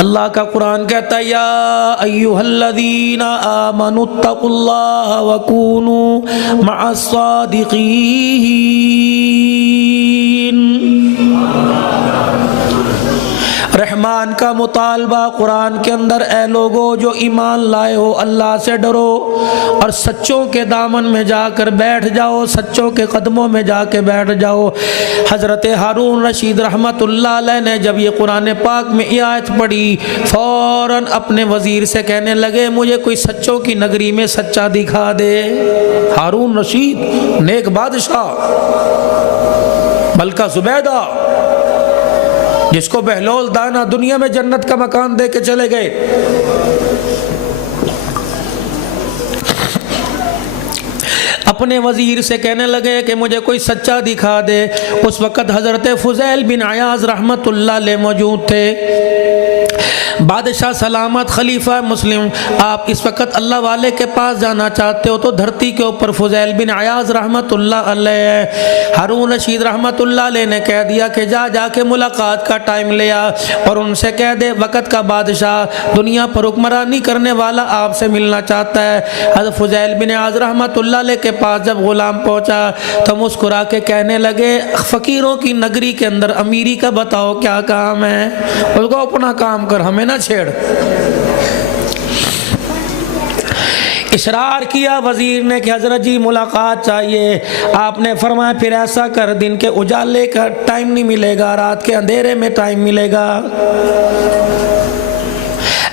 अल्लाह का कुरान कहता है या अय्युहल्लज़ीना आमनुत्तकुल्लाह व कूनू मअस्सादिक़ीन। रहमान का मुतालबा कुरान के अंदर, ए लोगो जो ईमान लाए हो अल्लाह से डरो और सच्चों के दामन में जाकर बैठ जाओ, सच्चों के कदमों में जाके बैठ जाओ। हज़रत हारून रशीद रहमतुल्लाह अलैह ने जब ये कुरान पाक में ये आयत पढ़ी, फ़ौरन अपने वज़ीर से कहने लगे मुझे कोई सच्चों की नगरी में सच्चा दिखा दे। हारून रशीद नेक बादशाह, मलका ज़ुबैदा जिसको बहलोल दाना दुनिया में जन्नत का मकान दे के चले गए, अपने वजीर से कहने लगे कि मुझे कोई सच्चा दिखा दे। उस वक़्त हज़रत फ़ुज़ैल बिन अयाज़ रहमतुल्लाह अलैह मौजूद थे। बादशाह सलामत खलीफा मुस्लिम, आप इस वक्त अल्लाह वाले के पास जाना चाहते हो तो धरती के ऊपर फ़ुज़ैल बिन अयाज़ रहमतुल्लाह अलैह, हारून रशीद रहमतुल्लाह अलैह ने कह दिया कि जाके मुलाकात का टाइम ले आ और उनसे कह दे वक़्त का बादशाह दुनिया पर हुक्मरानी करने वाला आपसे मिलना चाहता है। हज़रत फ़ुज़ैल बिन अयाज़ रहमतुल्लाह अलैह के पास जब ग़ुलाम पहुँचा तो मुस्कुरा के कहने लगे फ़कीरों की नगरी के अंदर अमीरी का बताओ क्या काम है, उसको अपना काम कर, हमें ना छेड़। इशरार किया वजीर ने कि हजरत जी मुलाकात चाहिए। आपने फरमाया फिर ऐसा कर, दिन के उजाले का टाइम नहीं मिलेगा, रात के अंधेरे में टाइम मिलेगा।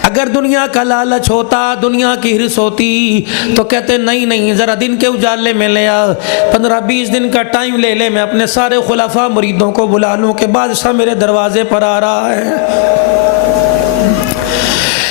अगर दुनिया का लालच होता, दुनिया की हिर्स होती तो कहते नहीं ज़रा दिन के उजाले में ले आ, 15-20 दिन का टाइम ले ले, मैं अपने सारे खुलाफा मुरीदों को बुला लूँ कि बादशाह मेरे दरवाजे पर आ रहा है।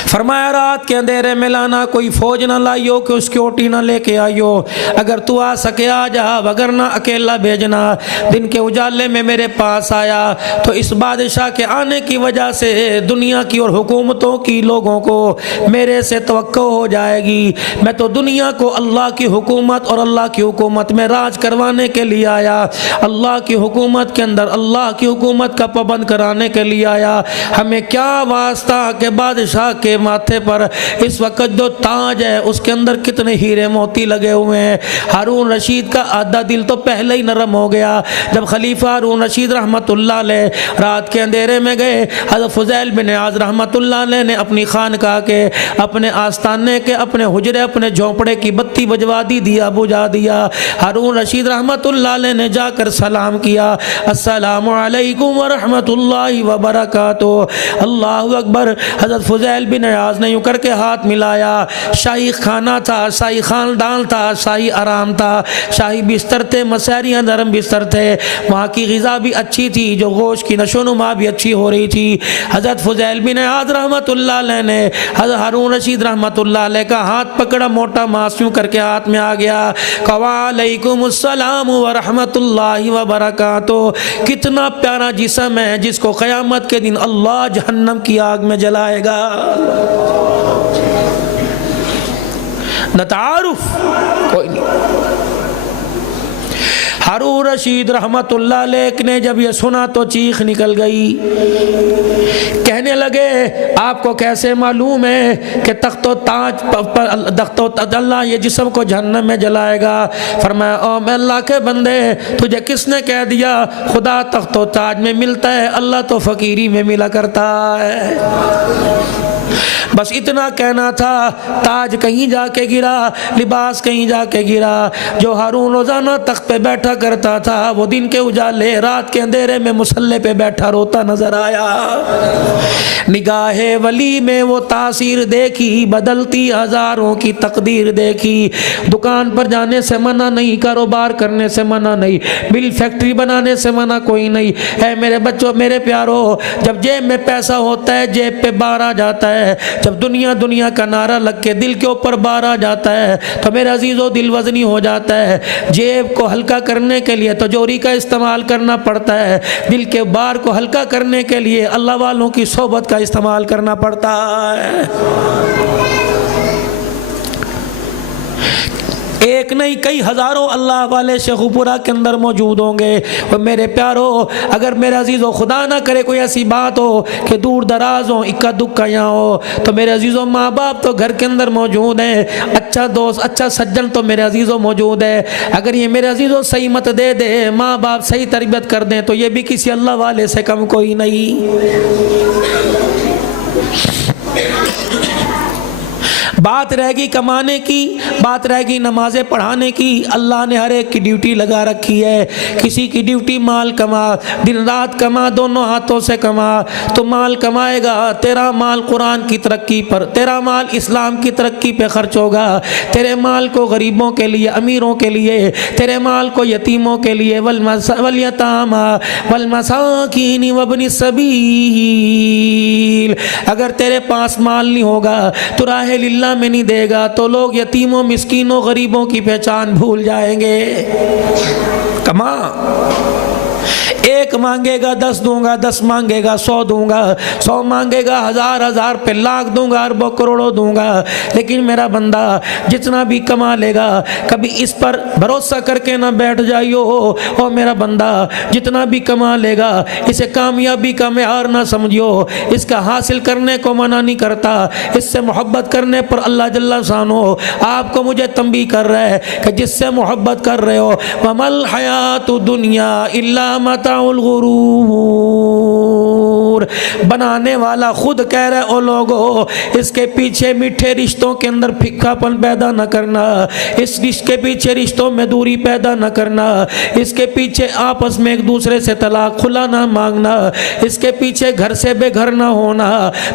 फरमाया रात के अंधेरे में लाना, कोई फौज ना लाइयो, कोई सिक्योरिटी ना लेके आइयो, अगर तू आ सके आ जा, वगर ना अकेला भेजना। दिन के उजाले में मेरे पास आया तो इस बादशाह के आने की वजह से दुनिया की और हुकूमतों की लोगों को मेरे से तवक्को हो जाएगी। मैं तो दुनिया को अल्लाह की हुकूमत और अल्लाह की हुकूमत में राज करवाने के लिए आया, अल्लाह की हुकूमत के अंदर अल्लाह की हुकूमत का पाबंद कराने के लिए आया। हमें क्या वास्ता के बादशाह के माथे पर इस वक्त जो ताज है उसके अंदर कितने हीरे मोती लगे हुए हैं। हारून रशीद का आधा दिल तो पहले ही नरम हो गया जब खलीफा हारून रशीद रहमतुल्लाह अलैह रात के अंधेरे में गए। हज़रत फ़ुज़ैल बिन अयाज़ रहमतुल्लाह अलैह ने अपनी खानकाह के, अपने आस्ताने के, अपने हुजरे, अपने झोंपड़े की बत्ती बजवा दी, दिया बुझा दिया। हारून रशीद रहमतुल्लाह अलैह ने जाकर सलाम किया, अस्सलामु अलैकुम व रहमतुल्लाहि व बरकातुहू। अल्लाहु अकबर। हज़रत फ़ुज़ैल बिन अयाज़ ने यूँ करके हाथ मिलाया। शाही खाना था, शाही खानदान था, शाही आराम था, शाही बिस्तर थे, मसहरियाँ नरम बिस्तर थे, वहाँ की ग़िज़ा भी अच्छी थी, जो गोश्त की नशोनुमा भी अच्छी हो रही थी। हज़रत फ़ुज़ैल बिन अयाज़ रहमतुल्लाह अलैह ने हज़रत हारून रशीद रहमतुल्लाह अलैह का हाथ पकड़ा, मोटा मांस यूँ करके हाथ में आ गया। वालेकुमुस्सलाम व रहमतुल्लाहि व बरकातुहू। कितना प्यारा जिस्म है जिसको क़यामत के दिन अल्लाह जहन्नम की आग में जलाएगा। न तारुफ कोई नहीं। हारून रशीद रहमतुल्लाह अलैह ने जब ये सुना तो चीख निकल गई। कहने लगे आपको कैसे मालूम है कि तख्तो ताज पर अल्लाह ये जिस्म को जहन्नम में जलाएगा। फरमाया ओ मैं अल्लाह के बंदे, तुझे किसने कह दिया खुदा तख्तो ताज में मिलता है, अल्लाह तो फ़कीरी में मिला करता है। बस इतना कहना था, ताज कहीं जाके गिरा, लिबास कहीं जाके गिरा। जो हारून रोज़ाना तख्त पे बैठा करता था वो दिन के उजाले रात के अंधेरे में मुसल्ले पे बैठा रोता नजर आया। निगाहे वली में वो तासीर देखी, बदलती हज़ारों की तकदीर देखी। दुकान पर जाने से मना नहीं, कारोबार करने से मना नहीं, मिल फैक्ट्री बनाने से मना कोई नहीं है। मेरे बच्चों, मेरे प्यारों, जब जेब में पैसा होता है जेब पे बार आ जाता है। जब दुनिया दुनिया का नारा लग के दिल के ऊपर बार आ जाता है तो मेरे अजीज़ों दिल वज़नी हो जाता है। जेब को हल्का करने के लिए तिजोरी का इस्तेमाल करना पड़ता है, दिल के बार को हल्का करने के लिए अल्लाह वालों की सोबत का इस्तेमाल करना पड़ता है। एक नहीं कई हज़ारों अल्लाह वाले शेखुपुरा के अंदर मौजूद होंगे। और मेरे प्यारो, अगर मेरे अजीज़ों खुदा ना करे कोई ऐसी बात हो कि दूर दराज हो, इक्का दुक्का यहाँ हो, तो मेरे अजीज़ों माँ बाप तो घर के अंदर मौजूद हैं, अच्छा दोस्त अच्छा सज्जन तो मेरे अजीज़ों मौजूद है। अगर ये मेरे अजीज़ों सही मत दे दे, माँ बाप सही तरबियत कर दें, तो ये भी किसी अल्लाह वाले से कम कोई नहीं। बात रहेगी कमाने की, बात रहेगी नमाज़ें पढ़ाने की। अल्लाह ने हर एक की ड्यूटी लगा रखी है। किसी की ड्यूटी माल कमा, दिन रात कमा, दोनों हाथों से कमा। तो माल कमाएगा, तेरा माल कुरान की तरक्की पर, तेरा माल इस्लाम की तरक्की पे खर्च होगा। तेरे माल को गरीबों के लिए, अमीरों के लिए, तेरे माल को यतीमों के लिए, वल यतामा वल मसाकीन वब्नि सबील। अगर तेरे पास माल नहीं होगा तो राहे लिल्लाह में नहीं देगा, तो लोग यतीमों मिस्कीनों गरीबों की पहचान भूल जाएंगे। कमा, एक मांगेगा 10 दूंगा, 10 मांगेगा 100 दूंगा, 100 मांगेगा 1000, 1000 पे लाख दूंगा, अरबों करोड़ों दूंगा। लेकिन मेरा बंदा जितना भी कमा लेगा, कभी इस पर भरोसा करके ना बैठ जाइयो। और मेरा बंदा जितना भी कमा लेगा, इसे कामयाबी का मेयार ना समझियो। इसका हासिल करने को मना नहीं करता, इससे मोहब्बत करने पर अल्लाह जल्ला शानो आपको मुझे तंबी कर रहा है कि जिससे मोहब्बत कर रहे हो, वमल हयातु दुनिया इल्ला मताउल गुरूर। बनाने वाला खुद कह रहा है, ओ लोगो, इसके पीछे मीठे रिश्तों के अंदर फिक्कापन पैदा न करना, इस रिश्ते पीछे रिश्तों में दूरी पैदा न करना, इसके पीछे आपस में एक दूसरे से तलाक खुला ना मांगना, इसके पीछे घर से बेघर ना होना।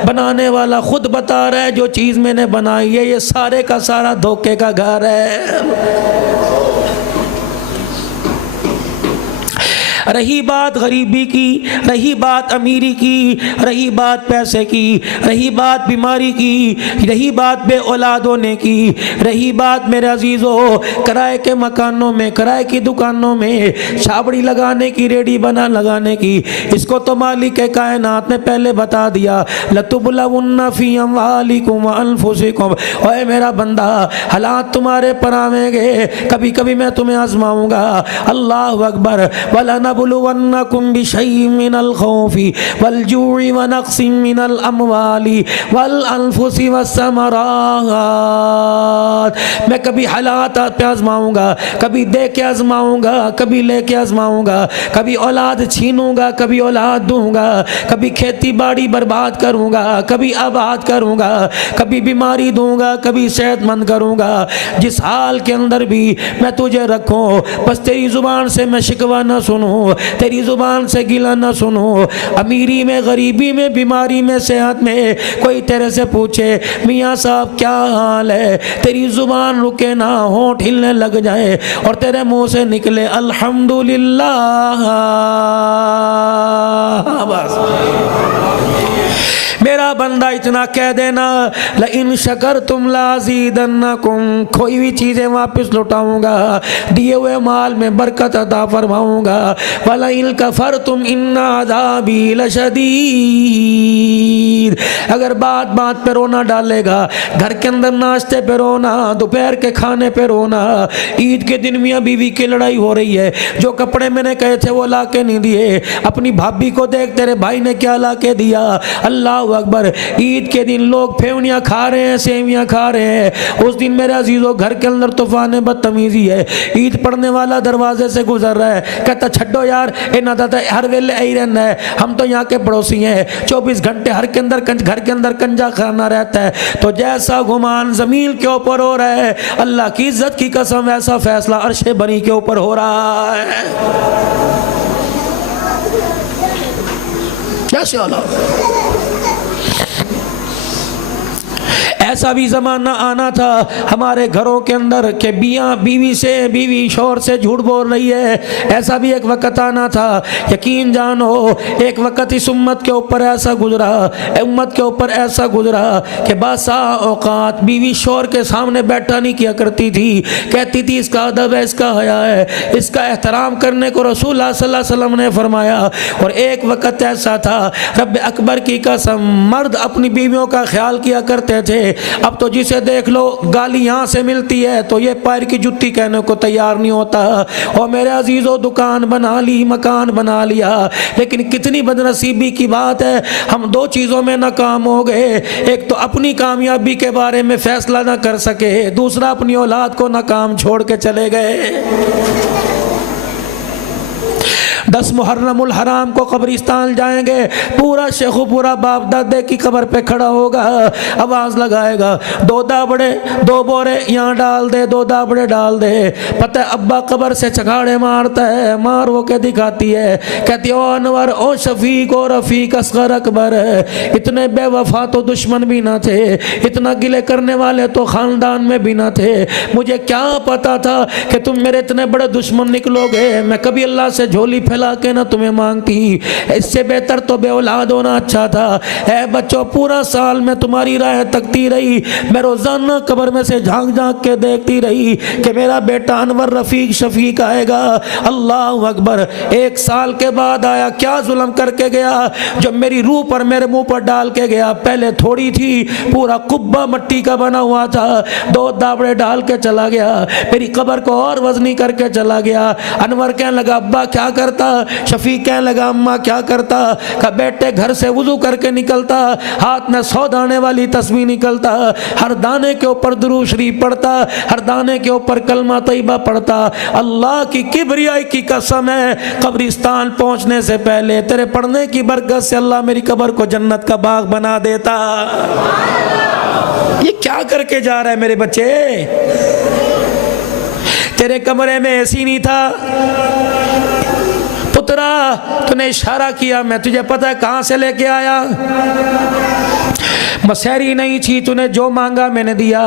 बनाने वाला खुद बता रहा है, जो चीज़ मैंने बनाई है ये सारे का सारा धोखे का घर है। रही बात गरीबी की, रही बात अमीरी की, रही बात पैसे की, रही बात बीमारी की, रही बात बे औलाद होने की, रही बात मेरे अजीज़ों किराए के मकानों में, किराए की दुकानों में छाबड़ी लगाने की, रेडी बना लगाने की। इसको तो मालिक के कायनात ने पहले बता दिया, लतुबलवुन्ना फी अम्वालिकुम व अनफुसिकुम। ओए मेरा बंदा, हालात तुम्हारे पर आवेंगे, कभी कभी मैं तुम्हें आजमाऊंगा। अल्लाह अकबर। वला नबलुवन्नकुम बिशैइन मिनल खौफि वल जूइ व नक्सिन मिनल अमवालि वल अनफुसि वस्समरात। मैं कभी हालात पे आजमाऊंगा, कभी दे के आजमाऊंगा, कभी लेके आजमाऊंगा, कभी औलाद छीनूंगा, कभी औलाद दूंगा, कभी खेती बाड़ी बर्बाद करूंगा, कभी आबाद करूंगा, कभी बीमारी दूंगा, कभी सेहतमंद करूंगा। जिस हाल के अंदर भी मैं तुझे रखूं, बस तेरी जुबान से मैं शिकवा न सुनूं, तेरी जुबान से गिला न सुनूं। अमीरी में, गरीबी में, बीमारी में, सेहत में कोई तेरे से पूछे मियाँ साहब क्या हाल है, तेरी जुबान रुके ना, होंठ हिलने लग जाए और तेरे मुंह से निकले अल्हम्दुलिल्लाह। बस मेरा बंदा इतना कह देना, लइन शकरतुम लाज़ीदन्नकुम, कोई भी चीज़ें वापस लौटाऊंगा, दिए हुए माल में बरकत अता फरमाऊंगा। वलइन कफरतुम इन्ना अज़ाबी लशदीद। अगर बात बात पे रोना डालेगा, घर के अंदर नाश्ते पे रोना, दोपहर के खाने पे रोना, ईद के दिन मियाँ बीवी की लड़ाई हो रही है, जो कपड़े मैंने कहे थे वो ला के नहीं दिए, अपनी भाभी को देख तेरे भाई ने क्या ला के दिया। अल्लाह अकबर। ईद के दिन लोग फेवनियाँ खा रहे हैं, सेवियाँ खा रहे हैं। उस दिन मेरे अजीज़ों घर के अंदर तूफान बदतमीजी है। ईद पढ़ने वाला दरवाजे से गुजर रहा है, कहता छड्डो यार, इन्ना दादा हर वेले आई रहना है, हम तो यहाँ के पड़ोसी हैं, 24 घंटे घर के अंदर कंजा खाना रहता है। तो जैसा गुमान जमीन के ऊपर हो रहा है, अल्लाह की इज्जत की कसम ऐसा फैसला अर्शे बनी के ऊपर हो रहा है। कैसे होला? ऐसा भी ज़माना आना था हमारे घरों के अंदर कि बीवी शोर से झूठ बोल रही है। ऐसा भी एक वक़्त आना था, यकीन जानो एक वक़्त इस उम्मत के ऊपर ऐसा गुजरा कि बासा औकात बीवी शोर के सामने बैठा नहीं किया करती थी, कहती थी इसका अदब है, इसका हया है, इसका एहतराम करने को रसूल सल्लल्लाहु अलैहि वसल्लम ने फरमाया। और एक वक़्त ऐसा था, रब अकबर की कसम, मर्द अपनी बीवियों का ख्याल किया करते थे, अब तो जिसे देख लो गाली यहाँ से मिलती है तो ये पैर की जुत्ती कहने को तैयार नहीं होता। और मेरे अजीजों, दुकान बना ली, मकान बना लिया, लेकिन कितनी बदनसीबी की बात है, हम दो चीज़ों में नाकाम हो गए। एक तो अपनी कामयाबी के बारे में फैसला ना कर सके, दूसरा अपनी औलाद को नाकाम छोड़ के चले गए। 10 मुहर्रमुल हराम को कब्रिस्तान जाएंगे, पूरा शेखुपुरा बाप दादे की कब्र पे खड़ा होगा, आवाज़ लगाएगा, 2 दाबड़े 2 बोरे यहाँ डाल दे, 2 दाबड़े डाल दे। पता है अब्बा कब्र से चगाड़े मारता है, मार वो के दिखाती है, कहती है ओ अनवर, ओ शफीक, ओ रफीक, असगर अकबर, इतने बेवफा तो दुश्मन भी ना थे, इतना गिले करने वाले तो ख़ानदान में भी ना थे, मुझे क्या पता था कि तुम मेरे इतने बड़े दुश्मन निकलोगे। मैं कभी अल्लाह से झोली फैला के ना तुम्हें मांगती, इससे बेहतर तो बे औलाद होना अच्छा था। ऐ बच्चों, पूरा साल मैं तुम्हारी राह तकती रही, मैं रोजाना कब्र में से झांक झांक के देखती रही कि मेरा बेटा अनवर रफीक शफीक आएगा। अल्लाह अकबर, 1 साल के बाद आया, क्या जुल्म करके गया जो मेरी रूह पर, मेरे मुंह पर डाल के गया। पहले थोड़ी थी, पूरा कुब्बा मिट्टी का बना हुआ था, 2 दावड़े डाल के चला गया, मेरी कब्र को और वजनी करके चला गया। अनवर कहने लगा अब्बा क्या करता, शफीक कहने लगा अम्मा क्या करता, का बेटे घर से वुजू करके निकलता, हाथ में 100 दाने वाली तस्बीह निकलता, हर दाने के ऊपर दुरूद शरीफ पढ़ता, हर दाने के ऊपर कलमा तैयबा पढ़ता। अल्लाह की किबरियाई की कसम है, कब्रिस्तान पहुंचने से पहले तेरे पढ़ने की बरकत से अल्लाह मेरी कब्र को जन्नत का बाग बना देता। ये क्या करके जा रहा है मेरे बच्चे? तेरे कमरे में एसी नहीं था पुत्रा, तूने इशारा किया, मैं तुझे पता है कहां से लेके आया, मसहरी नहीं थी, तूने जो मांगा मैंने दिया।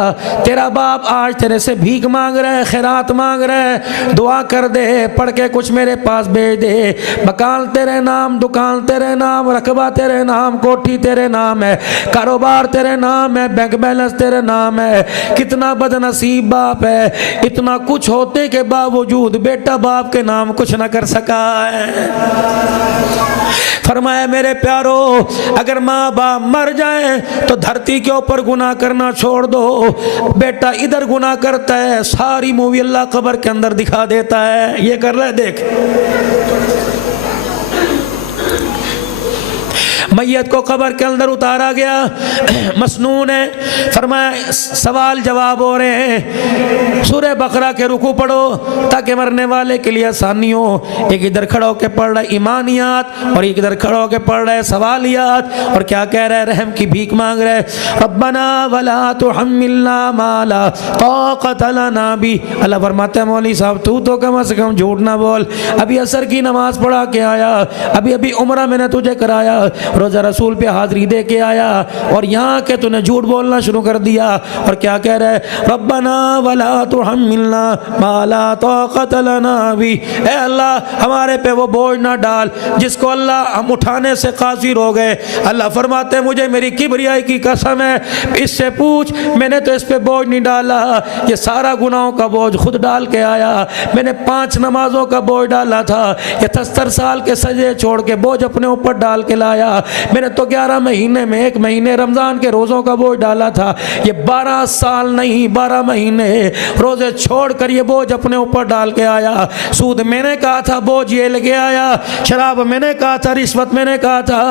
तेरा बाप आज तेरे से भीख मांग रहा है, खैरात मांग रहा है, दुआ कर दे, पढ़ के कुछ मेरे पास भेज दे। मकान तेरे नाम, दुकान तेरे नाम, रकबा तेरे नाम, कोठी तेरे नाम है, कारोबार तेरे नाम है, बैंक बैलेंस तेरे नाम है। कितना बदनसीब बाप है, इतना कुछ होते के बावजूद बेटा बाप के नाम कुछ ना कर सका है। फरमाया मेरे प्यारो, अगर माँ बाप मर जाए तो धरती के ऊपर गुनाह करना छोड़ दो। बेटा इधर गुनाह करता है, सारी मूवी अल्लाह कब्र के अंदर दिखा देता है। ये कर रहा है, देख मैयत को कब्र के अंदर उतारा गया, मसनून है। फरमाया सवाल जवाब हो रहे हैं, सूरह बकरा के रुकू पढ़ो ताकि मरने वाले के लिए आसानी हो। एक इधर खड़ा होकर पढ़ रहा है ईमानियात और एक इधर खड़ा होकर पढ़ रहा है सवालियात। और क्या कह रहा है? रहम की भीख मांग रहा है, रब्बना वला तुहम्मिलना मा ला ताक़त लना बी। अल्लाह फरमाते हैं मौलवी साहब तू तो कम से कम झूठ ना बोल, अभी असर की नमाज पढ़ा के आया, अभी अभी उम्रा मैंने तुझे कराया, रोजा रसूल पे हाजिरी दे के आया और यहाँ के तूने झूठ बोलना शुरू कर दिया। और क्या कह रहा है? रब्बना वला तुहम्मिलना मा ला ताक़त लना बी। ए अल्लाह हमारे पे वो बोझ ना डाल जिसको अल्लाह हम उठाने से कासिर हो गए। अल्लाह फरमाते मुझे मेरी किबरियाई की कसम है, इससे पूछ, मैंने तो इस पे बोझ नहीं डाला, ये सारा गुनाहों का बोझ खुद डाल के आया। मैंने 5 नमाजों का बोझ डाला था, ये 70 साल के सजे छोड़ के बोझ अपने ऊपर डाल के लाया। मैंने तो 11 महीने में 1 महीने रमजान के रोजों का बोझ डाला था, ये 12 साल नहीं 12 महीने रोजे छोड़कर ये बोझ अपने ऊपर डाल के आया। सूद मैंने कहा था, बोझ ये लेके आया। शराब मैंने कहा था, रिश्वत मैंने कहा था।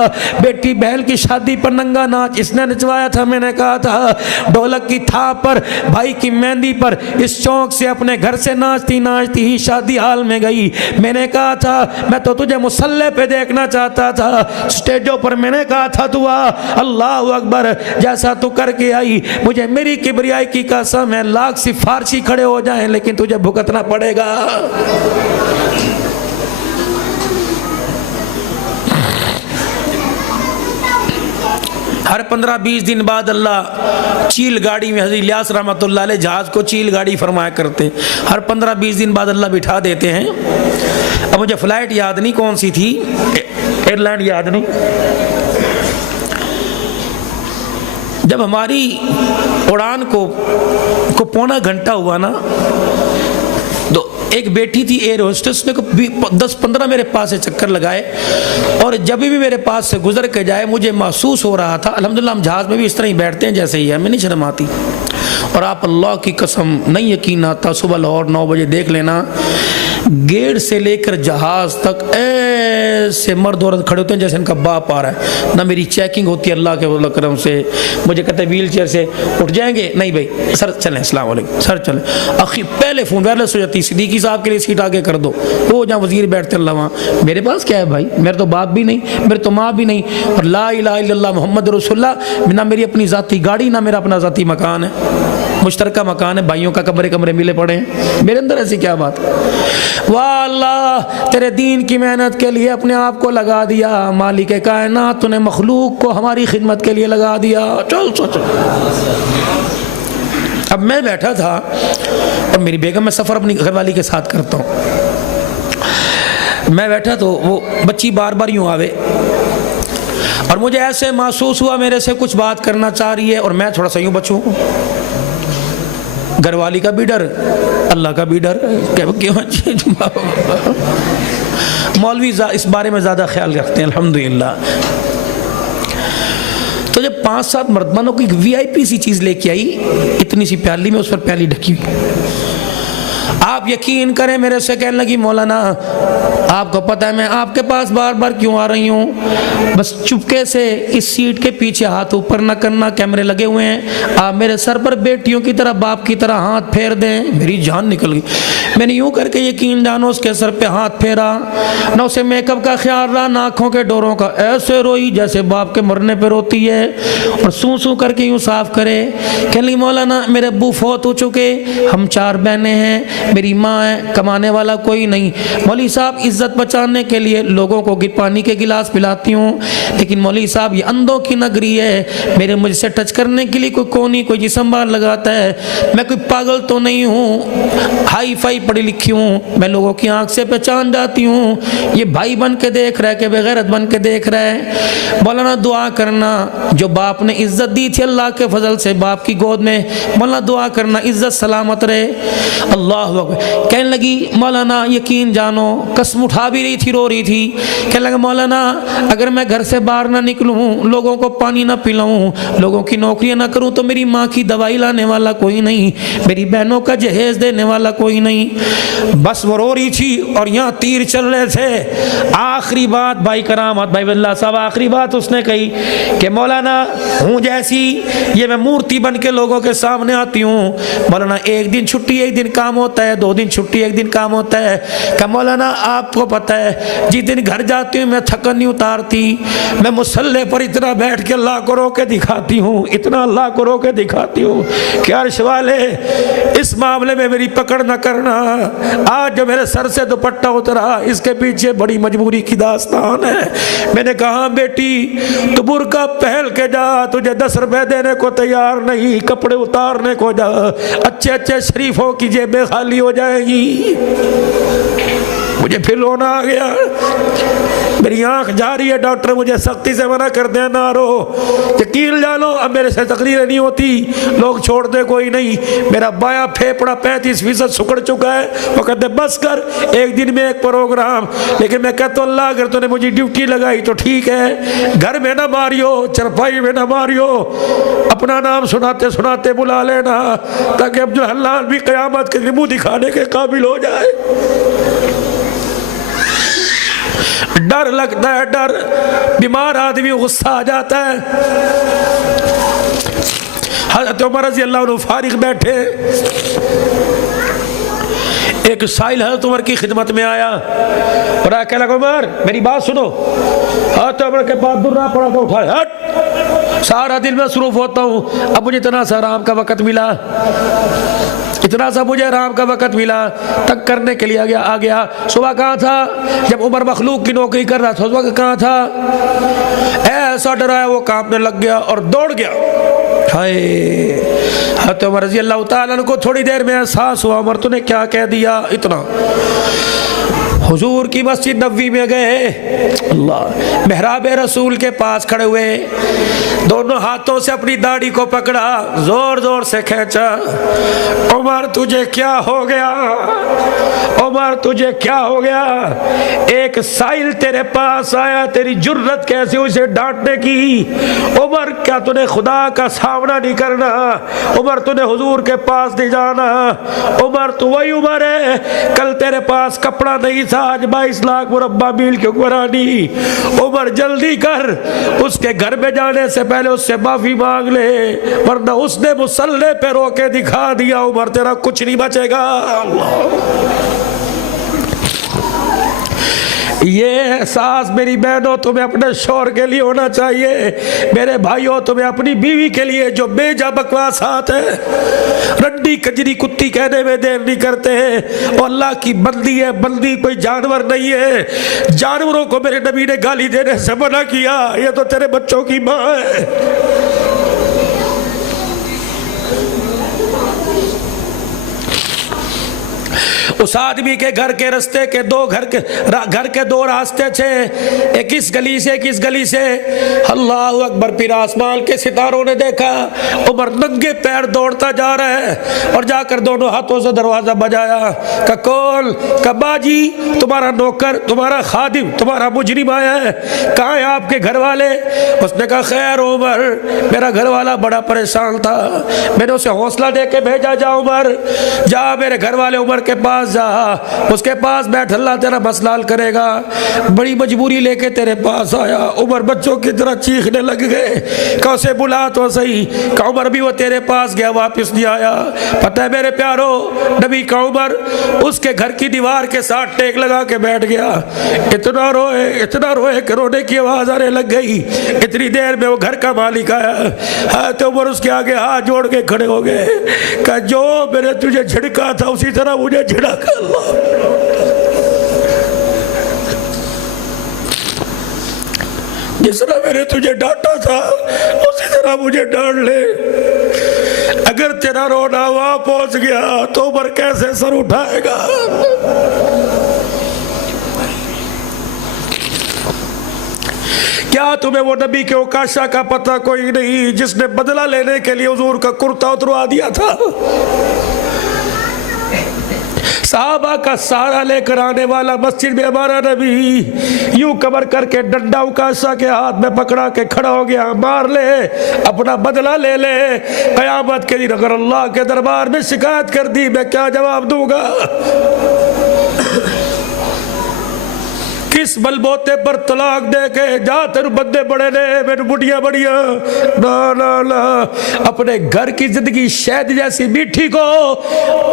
बेटी बहन की शादी पर नंगा नाच इसने नचवाया था, मैंने कहा था। ढोलक की थाप पर, भाई की मेहंदी पर इस चौक से अपने घर से नाचती नाचती ही शादी हाल में गई। मैंने कहा था मैं तो तुझे मुसल्ले पे देखना चाहता था, स्टेजों पर मैंने कहा था दुआ अल्लाह अकबर जैसा तू करके आई। मुझे मेरी किबरियाई की कसम है, लाख सिफारशी खड़े हो जाएं लेकिन तुझे भुगतना पड़ेगा। हर 15-20 दिन बाद अल्लाह चील गाड़ी में, हज़रत इलियास रहमतुल्लाह अलैह जहाज़ को चील गाड़ी फरमाया करते, हर 15-20 दिन बाद अल्लाह बिठा देते हैं। अब मुझे फ़्लाइट याद नहीं कौन सी थी, एयरलाइन याद नहीं। जब हमारी उड़ान को 1.25 घंटा हुआ ना, तो एक बेटी थी एयर होस्टेस ने 10-15 मेरे पास से चक्कर लगाए, और जब भी मेरे पास से गुजर के जाए मुझे महसूस हो रहा था, अल्हम्दुलिल्लाह हम जहाज़ में भी इस तरह ही बैठते हैं जैसे ही है, हमें नहीं शर्म आती। और आप अल्लाह की कसम नहीं यकीन आता, सुबह लाहौर 9 बजे देख लेना, गेट से लेकर जहाज़ तक ऐसे मर्द औरत खड़े होते हैं जैसे इनका बाप आ रहा है। ना मेरी चेकिंग होती है अल्लाह के करम से, मुझे कहते हैं व्हील चेयर से उठ जाएंगे, नहीं भाई सर चलें, अस्सलाम वालेकुम सर चलें। आखिर पहले फ़ोन वायरलेस हो जाती, सिद्दीकी साहब के लिए सीट आगे कर दो, वो जहाँ वज़ीर बैठते अल्लाह वहाँ, मेरे पास क्या है भाई, मेरे तो बाप भी नहीं, मेरे तो माँ भी नहीं, और ला इलाहा इल्लल्लाह मोहम्मद रसूलुल्लाह, ना मेरी अपनी ज़ाती गाड़ी ना मेरा अपना ज़ाती मकान है, मुश्तरका मकान है, भाइयों का कमरे मिले पड़े हैं, मेरे अंदर ऐसी क्या बात। वाह अल्लाह, तेरे दीन की मेहनत के लिए अपने आप को लगा दिया, मालिक कायनात तूने मखलूक को हमारी खिदमत के लिए लगा दिया। चल सोचो। अब मैं बैठा था और मेरी बेगम, मैं सफ़र अपनी घरवाली के साथ करता हूँ, मैं बैठा तो वो बच्ची बार बार यूँ आवे और मुझे ऐसे महसूस हुआ मेरे से कुछ बात करना चाह रही है, और मैं थोड़ा सा यूँ बचूँ, घरवाली का भी डर, अल्लाह का भी डर, क्यों मौलवी इस बारे में ज़्यादा ख्याल रखते हैं अल्हम्दुलिल्लाह। तो जब 5-7 मर्दमानों की VIP सी चीज़ लेके आई, इतनी सी प्याली में, उस पर प्याली ढकी हुई, आप यकीन करें मेरे से कहने लगी मौलाना आपको पता है मैं आपके पास बार बार क्यों आ रही हूँ, बस चुपके से इस सीट के पीछे हाथ ऊपर ना करना, कैमरे लगे हुए हैं, आप मेरे सर पर बेटियों की तरह बाप की तरह हाथ फेर दें। मेरी जान निकल गई, मैंने यूँ करके यकीन जानो उसके सर पे हाथ फेरा, ना उसे मेकअप का ख्याल रहा ना आँखों के डोरों का, ऐसे रोई जैसे बाप के मरने पर रोती है, और सूं सूं करके यूँ साफ करे। कहने लगी मौलाना मेरे अब्बू फौत हो चुके, हम 4 बहनें हैं, मेरी माँ है, कमाने वाला कोई नहीं, मौलवी साहब इज्जत बचाने के लिए लोगों को पानी के गिलास पिलाती हूँ, लेकिन मौलवी साहब ये अंधों की नगरी है, मेरे मुझसे टच करने के लिए कोई कोनी कोई जिस्म बाहर लगाता है, मैं कोई पागल तो नहीं हूँ, हाई फाई पढ़ी लिखी हूँ, मैं लोगों की आंख से पहचान जाती हूँ, ये भाई बन के देख रहा है कि बेगैरत बन के देख रहा है। मौलाना दुआ करना, जो बाप ने इज्जत दी थी अल्लाह के फजल से बाप की गोद में, मौलाना दुआ करना इज्जत सलामत रहे। अल्लाह कहने लगी मौलाना यकीन जानो, कसम उठा भी रही थी, रो रही थी, कहने लगा मौलाना अगर मैं घर से बाहर ना निकलूं, लोगों को पानी ना पिलाऊं, लोगों की नौकरियां ना करूं, तो मेरी माँ की दवाई लाने वाला कोई नहीं, मेरी बहनों का जहेज देने वाला कोई नहीं। बस वो रो रही थी और यहाँ तीर चल रहे थे। आखिरी बात भाई करामत भाई बल्ला साहब, आखिरी बात उसने कही कि मौलाना हूँ जैसी ये मैं मूर्ति बन के लोगों के सामने आती हूँ, मौलाना एक दिन छुट्टी एक दिन काम होता है, 2 दिन छुट्टी एक दिन काम होता है। क्या मौलाना आपको पता है जिस दिन घर जाती हूँ मैं थकन नहीं उतारती, मैं मुसल्ले पर इतना बैठ के अल्लाह को रो के दिखाती हूँ, इतना अल्लाह को रो के दिखाती हूँ कि अर्श वाले इस मामले में मेरी पकड़ न करना। आज जो मेरे सर से दुपट्टा उतरा इसके पीछे बड़ी मजबूरी की दास्तान है। मैंने कहा बेटी तू बुर्का पहन के जा, तुझे 10 रुपए देने को तैयार नहीं, कपड़े उतारने को जा, अच्छे अच्छे शरीफों की जेबें खाली हो जाएगी। मुझे फिर रोना आ गया, मेरी आंख जा रही है, डॉक्टर मुझे सख्ती से मना कर दे ना रो। यकीन जानो अब मेरे से तकरीरें नहीं होती, लोग छोड़ते कोई नहीं, मेरा बायां फेफड़ा 35% सुकड़ चुका है। वो कहते बस कर, एक दिन में एक प्रोग्राम, लेकिन मैं कहता हूँ अल्लाह अगर तूने मुझे ड्यूटी लगाई तो ठीक है, घर में ना मारियो, चरपाई में ना मारियो, अपना नाम सुनाते सुनाते बुला लेना, ताकि अब्दुल हल्लाल भी क़यामत के मुंह दिखाने के काबिल हो जाए। डर लगता है, डर, बीमार आदमी गुस्सा आ जाता है। हज़रत उमर रज़ी अल्लाह अन्हु फारिग बैठे, एक साइल हज़रत उमर की खिदमत में आया और आके लगा उमर मेरी बात सुनो। हज़रत उमर के पास दुर्रा पड़ा तो उठा, हट, सारा दिन मैं मसरूफ होता हूँ, अब मुझे इतना सा आराम का वक़्त मिला, इतना सा मुझे आराम का वक़्त मिला, तक करने के लिए आ गया। सुबह कहाँ था जब उमर मखलूक की नौकरी कर रहा था, उस वक्त कहाँ था? ऐसा डराया वो कांपने लग गया और दौड़ गया। हाय, हज़रत उमर रज़ी अल्लाह तआला अन्हु को थोड़ी देर में एहसास हुआ उमर तूने क्या कह दिया इतना। हुजूर की मस्जिद नबवी में गए, अल्लाह, मेहराब रसूल के पास खड़े हुए, दोनों हाथों से अपनी दाढ़ी को पकड़ा, जोर जोर से खींचा। उमर तुझे क्या हो गया, उमर तुझे क्या हो गया? एक साइल तेरे पास आया, तेरी जुर्रत कैसी उसे डांटने की? उमर क्या तूने खुदा का सामना नहीं करना? उमर तूने हुजूर के पास नहीं जाना? उमर तू वही उमर है, कल तेरे पास कपड़ा नहीं था, आज 22 लाख मुरब्बा मील की हुक्मरानी। उमर जल्दी कर, उसके घर में जाने से पहले उससे माफी मांग ले, वरना उसने मुसल्ले पे रोके दिखा दिया, उमर तेरा कुछ नहीं बचेगा। ये एहसास मेरी बहनों तुम्हें अपने शौहर के लिए होना चाहिए। मेरे भाइयों तुम्हें अपनी बीवी के लिए, जो बेजा बकवासात है, रड्डी कजरी कुत्ती कहने में देर नहीं करते हैं। और अल्लाह की बंदी है, बंदी कोई जानवर नहीं है। जानवरों को मेरे नबी ने गाली देने से मना किया, ये तो तेरे बच्चों की माँ है। उस आदमी के घर के रास्ते के घर के दो रास्ते थे, एक इस गली से एक इस गली से। अल्लाह अकबर। फिर आसमान के सितारों ने देखा उमर नंगे पैर दौड़ता जा रहा है और जाकर दोनों हाथों से दरवाजा बजाया। कौन? बाजी, तुम्हारा नौकर, तुम्हारा खादिम, तुम्हारा मुजरिम आया है, कहाँ है आपके घर वाले? उसने कहा खैर उमर, मेरा घर वाला बड़ा परेशान था, मैंने उसे हौसला दे के भेजा। जा उमर, जा मेरे घर वाले उमर के पास जा, उसके पास बैठ, अल्लाह तेरा मसला हल करेगा। बड़ी मजबूरी लेके तेरे पास आया। उमर बच्चों की तरह चीखने लग गए, कैसे बुला तो सही। का उमर भी वो तेरे पास गया, वापस नहीं आया। पता है मेरे प्यारो, नबी का उमर उसके घर की दीवार के साथ टेक लगा के बैठ गया। इतना रोए कि रोने की आवाज आने लग गई। इतनी देर में वो घर का मालिक आया, तो उमर उसके आगे हाथ जोड़ के खड़े हो गए। कहा जो मैंने तुझे झिड़का था उसी तरह मुझे झिड़का। जिस तरह मैंने तुझे डांटा था उसी तरह मुझे डांट ले। अगर तेरा रोना वहां पहुंच गया तो उमर कैसे सर उठाएगा? क्या तुम्हें वो नबी के औकाशा का पता कोई नहीं, जिसने बदला लेने के लिए हुजूर का कुर्ता उतरवा दिया था? साहबा का सहारा लेकर आने वाला मस्जिद में हमारा नबी यूं कमर करके डंडा उकाशा के हाथ में पकड़ा के खड़ा हो गया, मार ले, अपना बदला ले ले। कयामत के दिन अगर अल्लाह के दरबार में शिकायत कर दी, मैं क्या जवाब दूंगा? किस बलबोते पर तलाक दे के जा, तेरे बंदे बड़े ने, मेरे बुढ़िया बढ़िया। ना ना ना, अपने घर की जिंदगी शहद जैसी मीठी को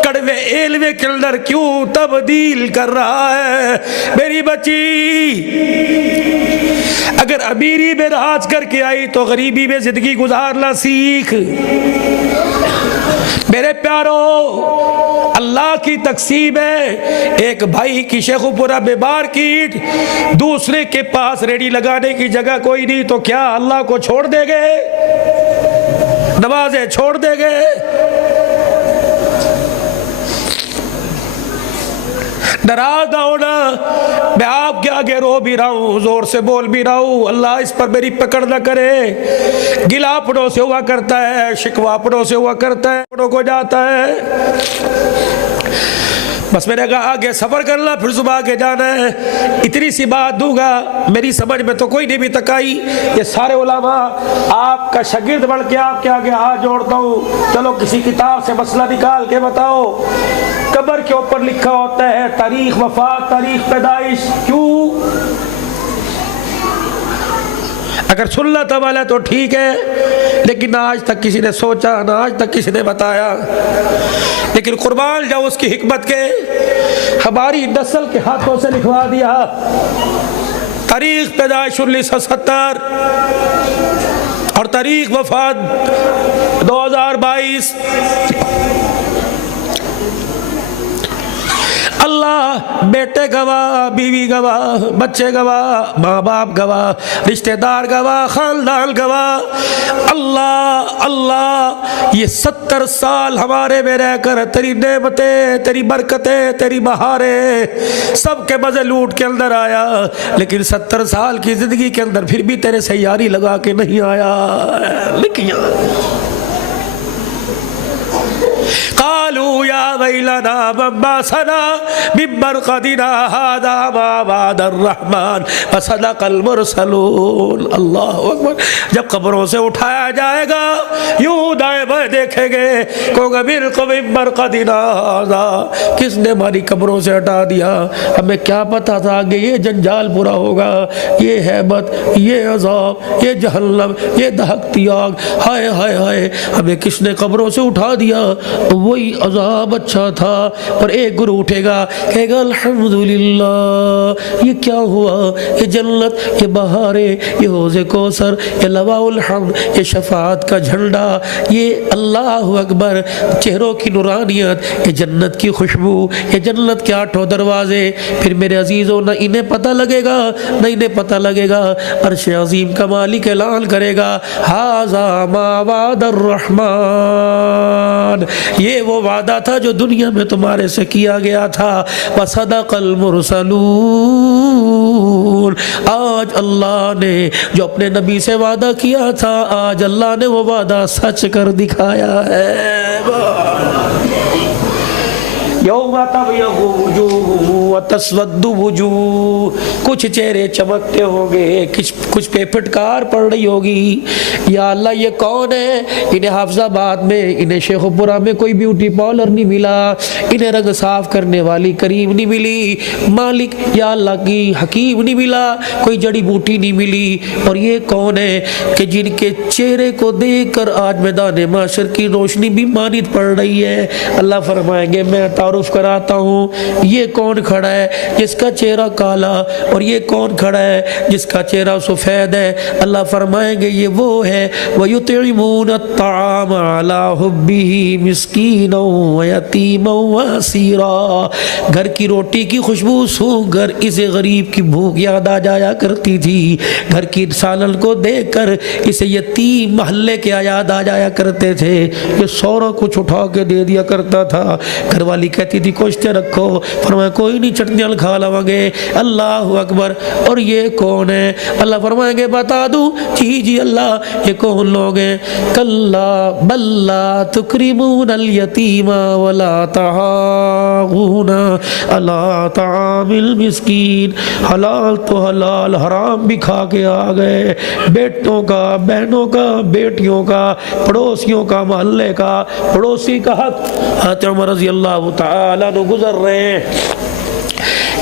कड़वे एलवे के अंदर क्यों तब्दील कर रहा है? मेरी बच्ची अगर अमीरी में राज करके आई तो गरीबी में जिंदगी गुजारना सीख। मेरे प्यारो, अल्लाह की तकसीम है। एक भाई की शेखुपुरा में मार्केट, दूसरे के पास रेडी लगाने की जगह कोई नहीं, तो क्या अल्लाह को छोड़ देंगे? नमाजें छोड़ देंगे? नाराज ना होना, मैं आपके आगे रो भी रहा हूँ, जोर से बोल भी रहा हूँ, अल्लाह इस पर मेरी पकड़ न करे। गिला अपनों से हुआ करता है, शिकवा अपनों से हुआ करता है, अपनों को जाता है। बस मैंने कहा आगे सफर करना, फिर सुबह आगे जाना है। इतनी सी बात दूंगा, मेरी समझ में तो कोई नहीं भी तकाई। ये सारे उलामा आपका शागिर्द बढ़ के आपके आगे हाथ जोड़ता हूँ, चलो किसी किताब से मसला निकाल के बताओ। कब्र के ऊपर लिखा होता है तारीख वफात, तारीख पैदाइश, क्यों? अगर सुन्नत वाला तो ठीक है, लेकिन आज तक किसी ने सोचा ना, आज तक किसी ने बताया। लेकिन कुर्बान जाओ उसकी हिकमत के, हमारी नस्ल के हाथों से लिखवा दिया तारीख पैदाइश 1970 और तारीख वफात 2022। अल्लाह बेटे गवाह, बीवी गवाह, बच्चे गवाह, माँ बाप गवाह, रिश्तेदार गवाह, खानदान गवाह। अल्लाह अल्लाह ये 70 साल हमारे में रहकर तेरी नेमतें, तेरी बरकतें, तेरी बहारें सबके मजे लूट के अंदर आया, लेकिन 70 साल की जिंदगी के अंदर फिर भी तेरे से यारी लगा के नहीं आया। लिखिया कालू या वैलना बब्बासना मिम्बर कदिना हादा माबादर रहमान फसदकल मुरसलून। अल्लाह अकबर। जब कब्रों से उठाया जाएगा यूं दाएं बाएं देखेंगे, कहोगे मिम्बर कदिना हादा, किसने हमारी कब्रों से हटा दिया? हमें क्या पता था कि ये जंजाल पूरा होगा, ये हैबत, ये अज़ाब, ये जहन्नम, ये दहकती आग, हाय हाय हाय, हमें किसने कब्रों से उठा दिया? वही अज़ाब अच्छा था। और एक गुरु उठेगा कहेगा अल्हम्दुलिल्लाह, ये क्या हुआ? ये जन्नत, ये बहारे, ये हौज़े कौसर, ये लवाउल हम्द, ये शफाअत का झंडा, ये अल्लाह अकबर चेहरों की नूरानियत, ये जन्नत की खुशबू, ये जन्नत के 8 दरवाजे। फिर मेरे अजीज़ों, न इन्हें पता लगेगा न इन्हें पता लगेगा, अर्श अज़ीम का मालिक ऐलान करेगा हाज़ा मा वादर रहमान, ये वो वादा था जो दुनिया में तुम्हारे से किया गया था। वसदकल मुरसलून, आज अल्लाह ने जो अपने नबी से वादा किया था, आज अल्लाह ने वो वादा सच कर दिखाया है। कुछ चेहरे चमकते होंगे, कुछ पे फटकार पड़ रही होगी, या अल्लाह ये कौन है? इन्हें हाफिजाबाद में, इन्हें शेखुपुरा में कोई ब्यूटी पार्लर नहीं मिला, इन्हें रंग साफ करने वाली करीम नहीं मिली, मालिक या अल्लाह की हकीम नहीं मिला, कोई जड़ी बूटी नहीं मिली। और ये कौन है कि जिनके चेहरे को देख कर आज मैदान माशर की रोशनी भी मानित पड़ रही है? अल्लाह फरमाएंगे मैं तारुफ कराता हूँ, ये कौन खड़ा है जिसका चेहरा काला, और ये कौन खड़ा है जिसका चेहरा सफ़ेद है? अल्लाह फरमाएंगे ये वो है वयुतिमून अत्ताम अला हुब्बिही मिस्कीनन व यतीमन व असीरा। घर की रोटी की खुशबू सूंघकर इसे गरीब की भूख याद आ जाया करती थी, घर की सालन को देखकर इसे यतीम महल्ले के याद आ जाया करते थे, ये सारा कुछ उठा के दे दिया करता था। घरवाली कहती थी कोश्ते रखो, फरमाया कोई नहीं, चटनियाँ खा लवांगे। अल्लाह अकबर। और ये कौन है? अल्लाह फरमाएंगे बता दूं? जी जी अल्लाह, ये कौन लोग हैं? कल्ला बल्ला तुकरिमूनल यतीमा वला तहाऊना अला तामिल मिस्कीन। हलाल तो हलाल, हराम भी खा के आ गए, बेटों का, बहनों का, बेटियों का, पड़ोसियों का, मोहल्ले का, पड़ोसी का हक। हज़रत उमर रज़ी अल्लाह ताला अन्हु गुजर रहे हैं,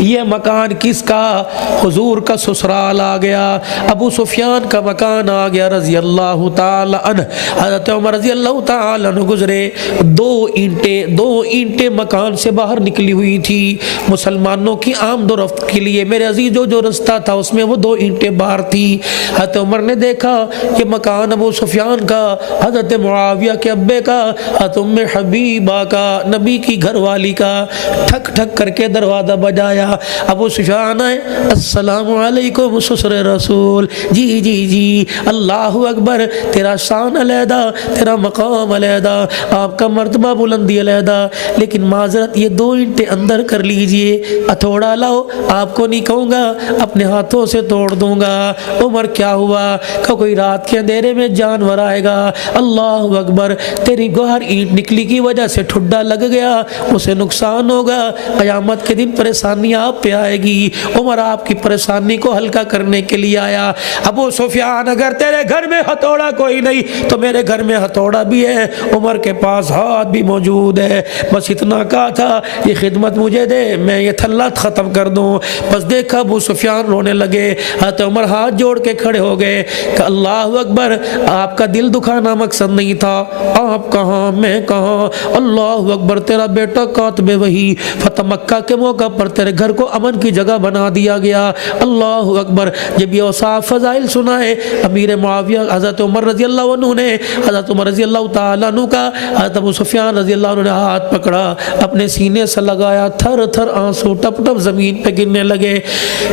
ये मकान किसका? हुजूर का ससुराल आ गया, अबू सुफियान का मकान आ गया रज़ी अल्लाह ताला अन्हु। हज़रत उमर रज़ी अल्लाह ताला अन्हु गुजरे, दो ईंटें मकान से बाहर निकली हुई थी मुसलमानों की आमदोरफ्त के लिए। मेरे अजीज़ों, जो रास्ता था उसमें वो 2 ईंटें बाहर थी। हज़रत उमर ने देखा ये मकान अबू सुफियान का, हज़रत मुआविया के अब्बे का, हज़रत उम्मे हबीबा का, नबी की घरवाली का। ठक ठक करके दरवाज़ा बजाया, अबू सुफियान आए, अस्सलामु अलैकुम ससुरे रसूल। जी जी जी, अल्लाहु अकबर, तेरा शान अलहदा, तेरा मकाम अलहदा, आपका मर्तबा बुलंदी अलहदा, लेकिन माजरत ये 2 ईंटें अंदर कर लीजिए, हथौड़ा लाओ, आपको नहीं कहूँगा, अपने हाथों से तोड़ दूंगा। उमर क्या हुआ? का कोई रात के अंधेरे में जानवर आएगा, अल्लाहु अकबर, तेरी गोहर ईंट निकली की वजह से ठुड्डा लग गया, उसे नुकसान होगा, क़यामत के दिन परेशानी आप पे आएगी। उमर आपकी परेशानी को हल्का करने के लिए आया। अबू सुफियान, अगर तेरे घर में हथौड़ा कोई नहीं तो मेरे घर में हथौड़ा भी है, उमर के पास हाथ भी मौजूद है, बस इतना कहा था ये खिदमत मुझे दे, मैं ये थल्ला ख़त्म कर दूँ। बस देखा अबू सुफियान रोने लगे, हज़रत उमर हाथ जोड़ के खड़े हो गए, अल्लाह अकबर, आपका दिल दुखाना मकसद नहीं था, आप कहाँ मैं कहाँ, अल्लाह अकबर, तेरा बेटा कातबे वही फतह मक्का के मौका पर तेरे घर घर को अमन की जगह बना दिया गया। अल्लाह अकबर। जब ये औसाफ फ़ज़ाइल सुनाए अमीर मुआविया हज़रत उमर रज़ी अल्लाह अन्हु ने हज़रत उमर रज़ी अल्लाह तआला अन्हु का हज़रत अबू सुफ़ियान रज़ी अल्लाह अन्हु ने हाथ पकड़ा, अपने सीने से लगाया, थर थर आंसू टप टप ज़मीन पे गिरने लगे।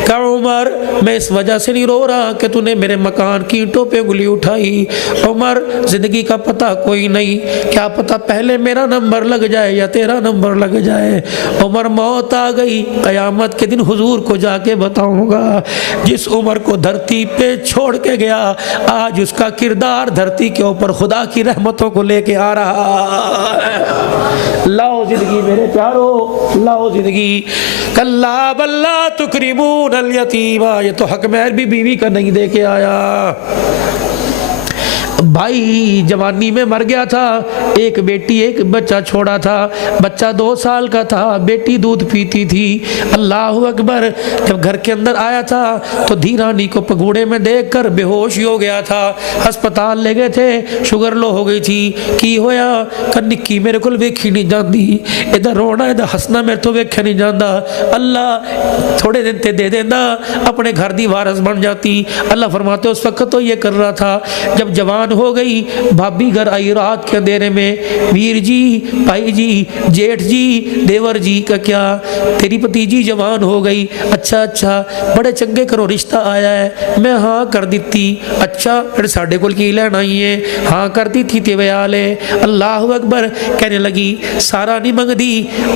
कहा उमर मैं इस वजह से नहीं रो रहा कि तूने मेरे मकान की ईंटों पे उंगली उठाई। उमर ज़िंदगी का पता कोई नहीं, क्या पता पहले मेरा नंबर लग जाए या तेरा नंबर लग जाए। उमर मौत आ गई, क़यामत के दिन हुजूर को जाके बताऊंगा जिस उमर को धरती पे छोड़ के गया आज उसका किरदार धरती के ऊपर खुदा की रहमतों को लेके आ रहा है। लाओ जिंदगी मेरे प्यारो, लाओ जिंदगी। कल्ला बल्ला तुकरिमून अल यतीमा, ये तो हक महर भी बीवी का नहीं दे के आया। भाई जवानी में मर गया था, एक बेटी एक बच्चा छोड़ा था, बच्चा 2 साल का था, बेटी दूध पीती थी। अल्लाह अकबर। जब घर के अंदर आया था तो धीरानी को पगोड़े में देखकर बेहोश ही हो गया था। अस्पताल ले गए थे, शुगर लो हो गई थी। की होया निक्की मेरे को वेखी नहीं जाती, इधर रोना इधर हंसना मेरे तो वेख्या नहीं जाता। अल्लाह थोड़े दिन ते दे देंदा, अपने घर दी वारस बन जाती। अल्लाह फरमाते उस वक्त तो ये कर रहा था। जब जवान हो गई, भाभी घर आई रात के अंधेरे में, वीर जी, भाई जी, जेठ जी, देवर जी का क्या, तेरी भतीजी जवान हो गई। अच्छा अच्छा, बड़े चंगे करो रिश्ता आया है। मैं हाँ कर दी थी। अच्छा फिर साढ़े को की लैन आई है, हाँ कर दी थी ते वयाले। अल्लाह अकबर। कहने लगी सारा नहीं मंगदी,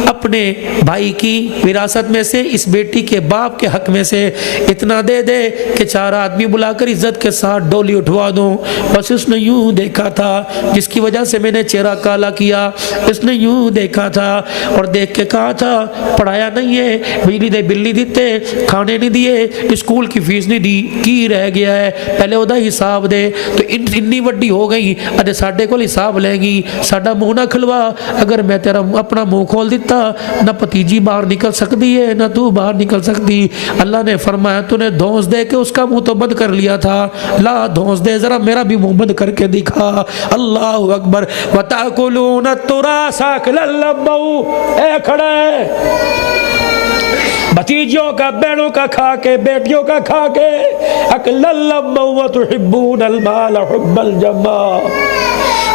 अपने भाई की विरासत में से इस बेटी के बाप के हक में से इतना दे दे कि 4 आदमी बुलाकर इज्जत के साथ डोली उठवा दूं। बस उसने यूं देखा था, जिसकी वजह से मैंने चेहरा काला किया, इसने यूं देखा था और देख के कहा था पढ़ाया नहीं है, बिजली दे बिल्ली दिते, खाने नहीं दिए, स्कूल की फीस नहीं दी, की रह गया है, पहले ओदा हिसाब दे। तो इन्नी वड्डी हो गई, अरे साडे कोल हिसाब लेगी, साडा मुंह ना खुलवा। अगर मैं तेरा अपना मुंह खोल दिता ना भतीजी बाहर निकल सकती है ना तू बाहर निकल सकती। अल्लाह ने फरमाया तूने धौंस दे के उसका मुंह तो बंद कर लिया था, ला धौंस दे जरा मेरा भी मुंह बंद करके दिखा। अल्लाह अकबर। वताकुलून तुरासा अकलल्लबऊ, ए खड़ा है भतीजियों का बहनों का खा के बेटियों का खा के, अकलल्लबऊ व तुहिब्बूनल माल हुब्बल जम्मा।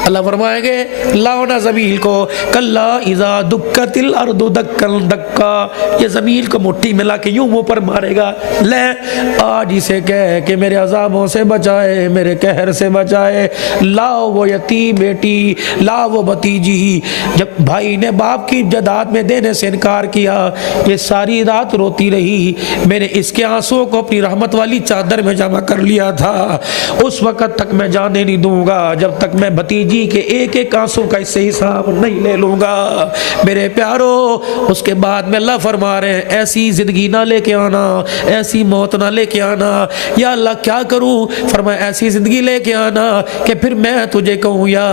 अल्लाह फरमाएंगे लाओ ना ज़मीन को, कल्ला इज़ा दुक्कतिल अर्दु दक्कन दक्का, ये ज़मीन को मुट्ठी मिला के यूं मुँह पर मारेगा। ले आज इसे कह कि मेरे अज़ाबों से बचाए, मेरे कहर से बचाए। लाओ वो यतीम बेटी, लाओ वो भतीजी। जब भाई ने बाप की जदाद में देने से इनकार किया, ये सारी रात रोती रही। मैंने इसके आंसुओं को अपनी रहमत वाली चादर में जमा कर लिया था। उस वक़्त तक मैं जाने नहीं दूंगा जब तक मैं भतीजी के एक एक आंसू का इससे हिसाब नहीं ले लूंगा। मेरे प्यारो, उसके बाद में अल्लाह फरमा रहे हैं ऐसी जिंदगी ना लेके आना, ऐसी मौत ना लेके आना। या अल्लाह क्या करूं? फरमाया ऐसी जिंदगी लेके आना कि फिर मैं तुझे कहूं या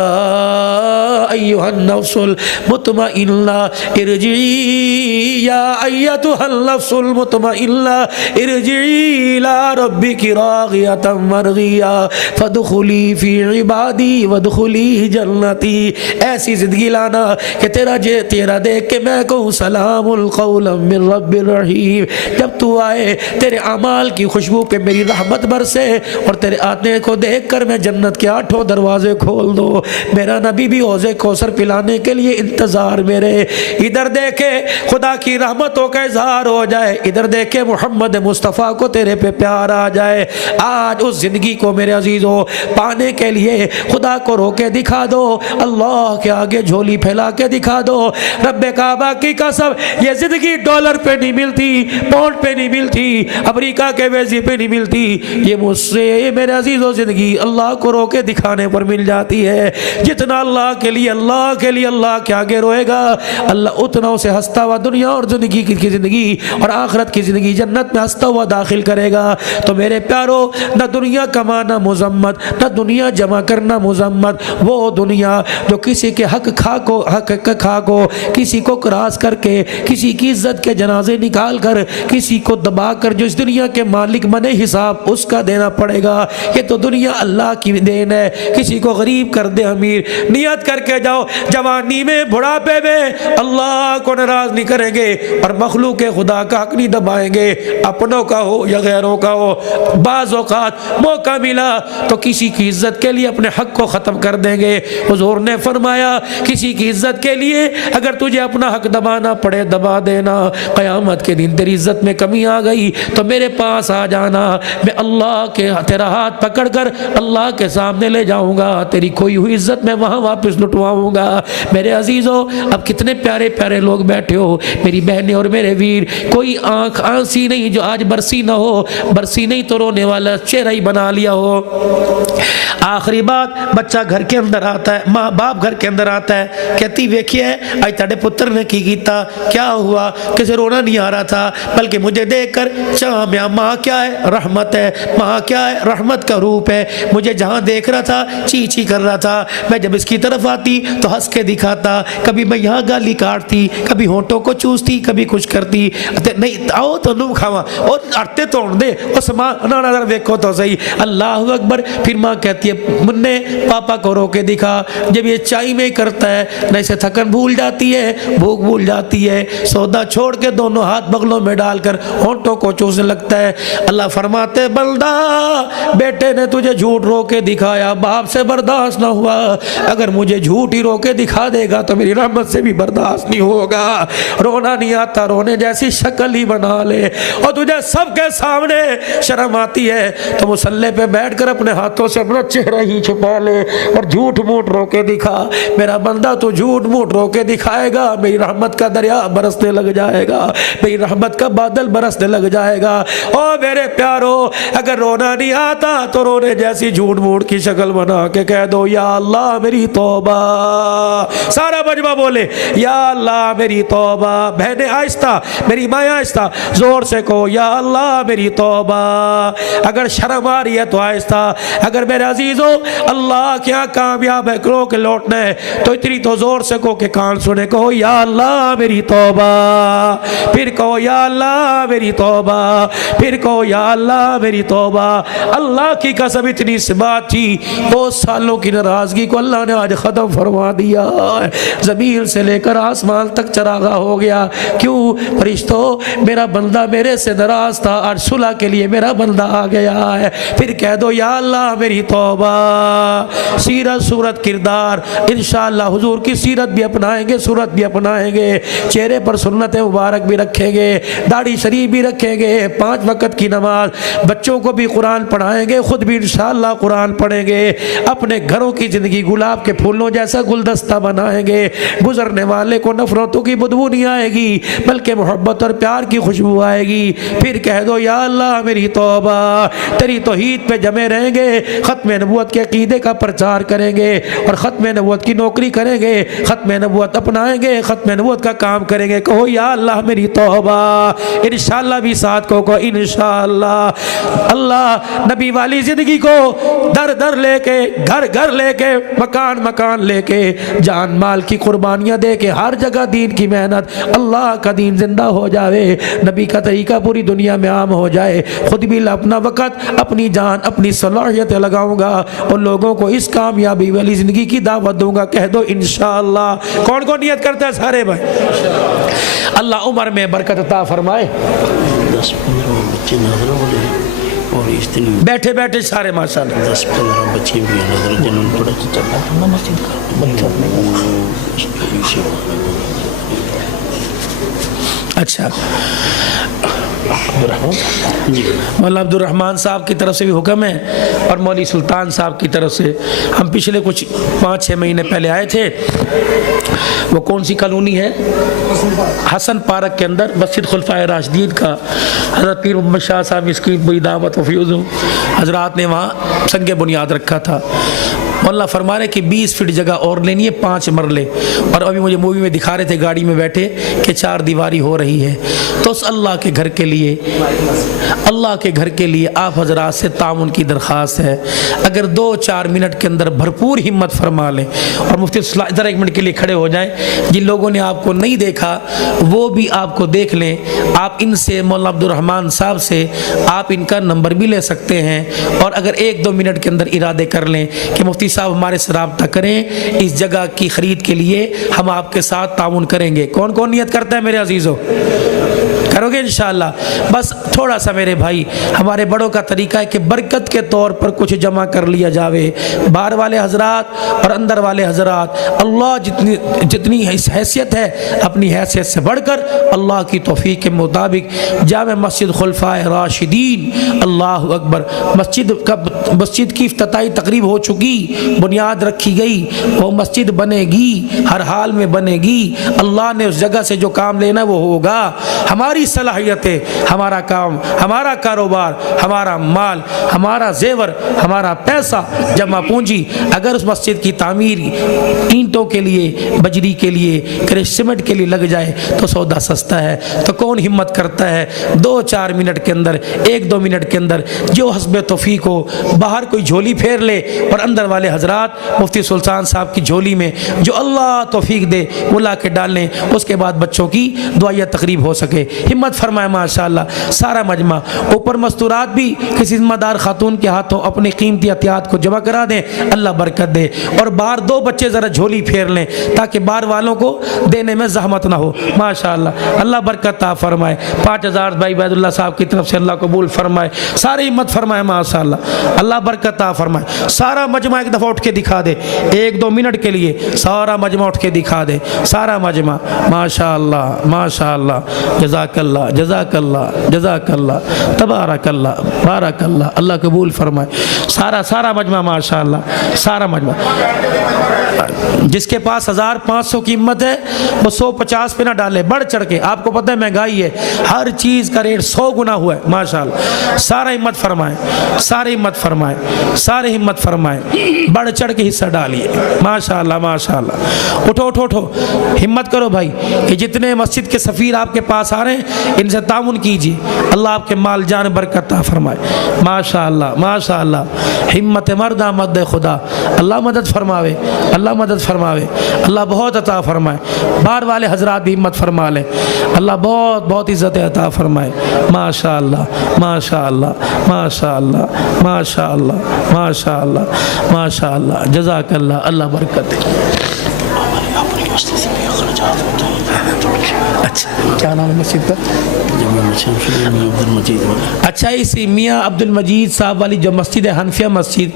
अय्युहन नफ्सुल मुतमइन्ना इरजी, या अय्यतुहल नफ्सुल मुतमइन्ना इरजी इला रब्बिकी रागियतम मरगिया फदखुली फी इबादी वदखुली जन्नती। ऐसी जिंदगी लाना कि तेरा देख के मैं कहूँ सलामुल कौलम मिर रब्बिर रहीम। जब तू आए तेरे अमाल की खुशबू पे मेरी रहमत बरसे और तेरे आने को देख कर मैं जन्नत के 8 दरवाजे खोल दो। मेरा नबी भी हौज़े कौसर पिलाने के लिए इंतजार मेरे। इधर देखे खुदा की रहमतों का इजहार हो जाए, इधर देखे मोहम्मद मुस्तफ़ा को तेरे पे प्यार आ जाए। आज उस जिंदगी को मेरे अजीजों पाने के लिए खुदा को रोके दिखा दो, अल्लाह के आगे झोली फैला के दिखा दो। रब्बे काबा की कसम, ये जिंदगी डॉलर पे नहीं मिलती, पाउंड पे नहीं मिलती, अमेरिका के वीज़े पे नहीं मिलती। ये मुझसे मेरे अजीजों जिंदगी अल्लाह को रोके दिखाने पर मिल जाती है। जितना अल्लाह के लिए अल्लाह के आगे रोएगा, अल्लाह उतना उसे हंसता हुआ दुनिया और जिंदगी की जिंदगी और आखिरत की जिंदगी जन्नत में हंसता हुआ दाखिल करेगा। तो मेरे प्यारो, न दुनिया कमाना मुजम्मत, न दुनिया जमा करना मुजम्मत, वो दुनिया जो किसी के हक खा को किसी को क्रॉस करके किसी की इज्जत के जनाजे निकाल कर किसी को दबा कर जो इस दुनिया के मालिक बने हिसाब उसका देना पड़ेगा। ये तो दुनिया अल्लाह की देन है। किसी को गरीब कर दे अमीर, नियत करके जाओ जवानी में बुढ़ापे में अल्लाह को नाराज नहीं करेंगे और मखलूक खुदा का हक नहीं दबाएंगे, अपनों का हो या गैरों का हो। बाज़ औक़ात मौका मिला तो किसी की इज्जत के लिए अपने हक को ख़त्म कर देंगे। हुज़ूर ने फरमाया किसी की इज्जत के लिए अगर तुझे अपना हक दबाना पड़े दबा देना। क़यामत के दिन तेरी इज्जत में कमी आ गई तो मेरे पास आ जाना, मैं अल्लाह के तेरा हाथ पकड़कर अल्लाह के सामने ले जाऊंगा, तेरी खोई हुई इज्जत मैं वहाँ वापस लुटवाऊंगा। मेरे अजीज़ों अब कितने प्यारे प्यारे लोग बैठे हो मेरी बहनें और मेरे वीर। कोई आँख आंसी नहीं जो आज बरसी ना हो, बरसी नहीं तो रोने वाला चेहरा ही बना लिया हो। आखिरी बात, बच्चा घर के अंदर आता है, माँ बाप घर के अंदर आता है, कहती वेखिए आज तेरे पुत्र ने की कीता, क्या हुआ, किसे रोना नहीं आ रहा था बल्कि मुझे देखकर चाह म्या माँ क्या है रहमत है, माँ क्या है रहमत का रूप है। मुझे जहाँ देख रहा था ची ची कर रहा था, मैं जब इसकी तरफ आती तो हंस के दिखाता, कभी मैं यहाँ गाली काटती, कभी होंठों को चूसती, कभी कुछ करती। नहीं आओ तो नू खावा और अरते तोड़ दे और समान देखो तो सही, अल्लाह अकबर। फिर माँ कहती है मुन्ने पापा को रो के दिखा। जब ये चाय में करता है न इसे थकन भूल जाती है, भूख भूल जाती है, सौदा छोड़ के दोनों हाथ बगलों में डालकर होंठों को चूसने लगता है। अल्लाह फरमाते बंदा बेटे ने तुझे झूठ रो के दिखाया, बाप से बर्दाश्त ना हुआ, अगर मुझे झूठ ही रो के दिखा देगा तो मेरी रहमत से भी बर्दाश्त नहीं होगा। रोना नहीं आता, रोने जैसी शक्ल ही बना ले और तुझे सबके सामने शर्म आती है तो मुसल्ले पे बैठकर अपने हाथों से अपना चेहरा ही छुपा ले और झूठ मूठ रो के दिखा। मेरा बंदा तो झूठ मूठ रो के दिखाएगा, मेरी रहमत का दरिया बरसने लग जाएगा, मेरी रहमत का बादल बरसने लग जाएगा। ओ मेरे प्यारो, अगर रोना नहीं आता तो रोने जैसी झूठ मूठ की शक्ल बना के कह दो या अल्लाह मेरी तौबा। सारा मजमा बोले या अल्लाह मेरी तौबा। बहने आहिस्ता, मेरी माँ आहिस्ता, जोर से कहो या अल्लाह मेरी तौबा। अगर शर्म आ रही है तो आहिस्ता। अगर मेरे अजीजों अल्लाह क्या कामयाब है करो के लौटना है तो इतनी तो जोर से कहो कि कान सुने, कहो या अल्लाह मेरी तौबा, फिर कहो या अल्लाह मेरी तौबा, फिर कहो या अल्लाह मेरी तौबा। अल्लाह की कसम इतनी सी बात थी, बहुत सालों की नाराजगी को अल्लाह ने आज ख़त्म फरमा दिया। ज़मीन से लेकर आसमान तक चरागा हो गया। क्यों फरिश्तों, मेरा बंदा मेरे से नाराज था, आज सुलह के लिए मेरा बंदा आ गया है। फिर कह दो या अल्लाह मेरी तौबा। सीरत सूरत किरदार इंशाअल्लाह हुजूर की सीरत भी अपनाएंगे, सूरत भी अपनाएंगे, चेहरे पर सुन्नत मुबारक भी रखेंगे, दाढ़ी शरीफ भी रखेंगे, 5 वक्त की नमाज, बच्चों को भी कुरान पढ़ाएंगे, खुद भी इंशाअल्लाह कुरान पढ़ेंगे, अपने घरों की ज़िंदगी गुलाब के फूलों जैसा गुलदस्ता बनाएंगे, गुजरने वाले को नफरतों की बदबू नहीं आएगी बल्कि मोहब्बत और प्यार की खुशबू आएगी। फिर कह दो या अल्लाह मेरी तौबा। तेरी तौहीद पे जमे रहेंगे, ख़त्म नबूवत के अकीदे का प्रचार करेंगे और ख़त्म नबूवत की नौकरी करेंगे, ख़त्म नबूवत अपनाएंगे, ख़त्म नबूवत का काम करेंगे। कहो या अल्लाह मेरी तौबा। इंशाअल्लाह भी साथ को इंशाअल्लाह। अल्लाह नबी वाली ज़िंदगी को दर दर लेके, घर घर लेके, मकान मकान लेके, जान माल की कुर्बानियाँ दे के हर जगह दीन की मेहनत, अल्लाह का दीन जिंदा हो जाए, नबी का तरीका पूरी दुनिया में आम हो जाए। खुद भी अपना वक़्त, अपनी जान, अपनी सलाहियतें लगाऊंगा और लोगों को इस कामयाबी वाली ज़िंदगी की दावत दूंगा। कह दो इंशाअल्लाह। कौन कौन नियत करता है? सारे भाई। अल्लाह उम्र में बरकत अता फरमाए। 10-15 बच्चे नजर वाले और इस दिन बैठे बैठे सारे माशाअल्लाह 10-15 बच्चे भी नजर जन्म पड़े अच्छा। मौला अब्दुल रहमान साहब की तरफ से भी हुक्म है और मौली सुल्तान साहब की तरफ से। हम पिछले कुछ 5-6 महीने पहले आए थे। वो कौन सी कॉलोनी है? हसन पार्क के अंदर मस्जिद खुलफाए राशिदीन का हज़रत पीर मोहम्मद शाह साहब इसकी बड़ी दावत वफ़ीज़ हज़रात ने वहाँ संग बुनियाद रखा था। अल्लाह फरमा रहे कि 20 फीट जगह और लेनी है, 5 मरले। और अभी मुझे मूवी में दिखा रहे थे गाड़ी में बैठे कि 4 दीवारी हो रही है। तो उस अल्लाह के घर के लिए, अल्लाह के घर के लिए आप हजरात से ताउन की दरख्वास्त है, अगर 2-4 मिनट के अंदर भरपूर हिम्मत फरमा लें और मुफ्ती इधर 1 मिनट के लिए खड़े हो जाएं। जिन लोगों ने आपको नहीं देखा वो भी आपको देख लें। आप इनसे, मौलाना अब्दुल रहमान साहब से आप इनका नंबर भी ले सकते हैं। और अगर 1-2 मिनट के अंदर इरादे कर लें कि मुफ्ती साहब हमारे से राब्ता करें, इस जगह की ख़रीद के लिए हम आपके साथ ताउन करेंगे। कौन कौन नियत करता है मेरे अजीज़ों? करोगे इंशाअल्लाह। बस थोड़ा सा मेरे भाई, हमारे बड़ों का तरीका है कि बरकत के तौर पर कुछ जमा कर लिया जावे। बाहर वाले हजरात और अंदर वाले हजरात, अल्लाह जितनी हैसियत है, अपनी हैसियत से बढ़कर अल्लाह की तौफीक के मुताबिक जामे मस्जिद खुलफाए राशिदीन, अल्लाह अकबर, मस्जिद की इफ्तिताई तकरीब हो चुकी, बुनियाद रखी गई, वो मस्जिद बनेगी, हर हाल में बनेगी। अल्लाह ने उस जगह से जो काम लेना वो होगा। हमारी सलाहियतें, हमारा काम, हमारा कारोबार, हमारा माल, हमारा जेवर, हमारा पैसा, जमा पूंजी अगर उस मस्जिद की तामीर ईंटों के लिए, बजरी के लिए, सीमेंट के लिए लग जाए तो सौदा सस्ता है। तो कौन हिम्मत करता है 2-4 मिनट के अंदर, 1-2 मिनट के अंदर जो हस्बे तौफीक हो, बाहर कोई झोली फेर ले और अंदर वाले हजरात मुफ्ती सुल्तान साहब की झोली में जो अल्लाह तौफीक दे वो ला के डालें। उसके बाद बच्चों की दुआया तकरीब हो सके। हिम्मत फरमाए माशाअल्लाह। सारा मजमा, ऊपर मस्तूरात भी किसी जिम्मेदार खातून के हाथों अपनी कीमती एहतियात को जमा करा दें, अल्लाह बरकत दे। और बाहर 2 बच्चे ज़रा झोली फेर लें ताकि बाहर वालों को देने में जहमत ना हो। माशाअल्लाह, अल्लाह बरकत ता फरमाए। 5000 भाई बैदुल्ला साहब की तरफ से अल्लाह कबूल फरमाए। सारी हिम्मत फरमाए माशाअल्लाह, अल्लाह बरकत ता फरमाए। सारा मजमा एक दफ़ा उठ के दिखा दे, 1-2 मिनट के लिए सारा मजमा उठ के दिखा दे, सारा मजमा। माशाअल्लाह माशाअल्लाह, जज़ाकल्लाह जज़ाकल्लाह जज़ाकल्लाह, तबारकल्लाह बारकल्लाह, अल्लाह कबूल फरमाए। सारा मजमा माशाअल्लाह, सारा मजमा। जिसके पास 1500 की हिम्मत है वो 150 पे ना डाले, बढ़ चढ़ के। आपको पता है महंगाई है, हर चीज़ का रेट 100 गुना हुआ है माशाअल्लाह। सारा हिम्मत फरमाए, सारी हिम्मत फरमाए, सारे हिम्मत फरमाए, बढ़ चढ़ के हिस्सा डालिए माशाअल्लाह माशाअल्लाह। उठो उठो उठो, हिम्मत करो भाई। ये जितने मस्जिद के सफ़ीर आपके पास आ रहे हैं इनसे ताउन कीजिए, अल्लाह आपके माल जान बरकत ता फरमाए माशाअल्लाह माशाअल्लाह। हिम्मत मर्दा मद खुदा, अल्लाह मदद फरमावे, अल्लाह मदद फरमावे, अल्लाह बहुत अता फरमाए। बाहर वाले हजरात भी हिम्मत फरमा लें, अल्लाह बहुत बहुत इज़्ज़त अता फरमाए माशाअल्लाह माशाअल्लाह माशाअल्लाह माशाअल्लाह माशाअल्लाह माशाअल्लाह, जज़ाकल्लाह, अल्लाह बरकत दे। अच्छा, क्या नाम है मस्जिद का? अच्छा, इस मियाँ अब्दुल मजीद साहब वाली जो मस्जिद है, हनफिया मस्जिद,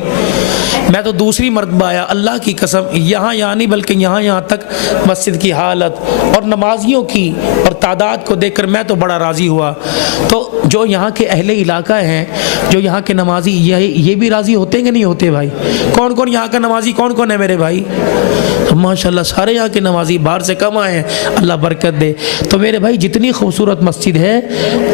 मैं तो दूसरी मरतबा आया, अल्लाह की कसम, यहाँ नहीं बल्कि यहाँ तक मस्जिद की हालत और नमाजियों की और तादाद को देखकर मैं तो बड़ा राज़ी हुआ। तो जो यहाँ के अहले इलाका हैं, जो यहाँ के नमाजी, ये भी राज़ी होते हैं कि नहीं होते भाई? कौन कौन यहाँ का नमाजी कौन कौन है मेरे भाई? तो माशाल्लाह सारे यहाँ के नमाजी, बाहर से कम आए हैं, अल्लाह बरकत दे। तो मेरे भाई जितनी खूबसूरत मस्जिद है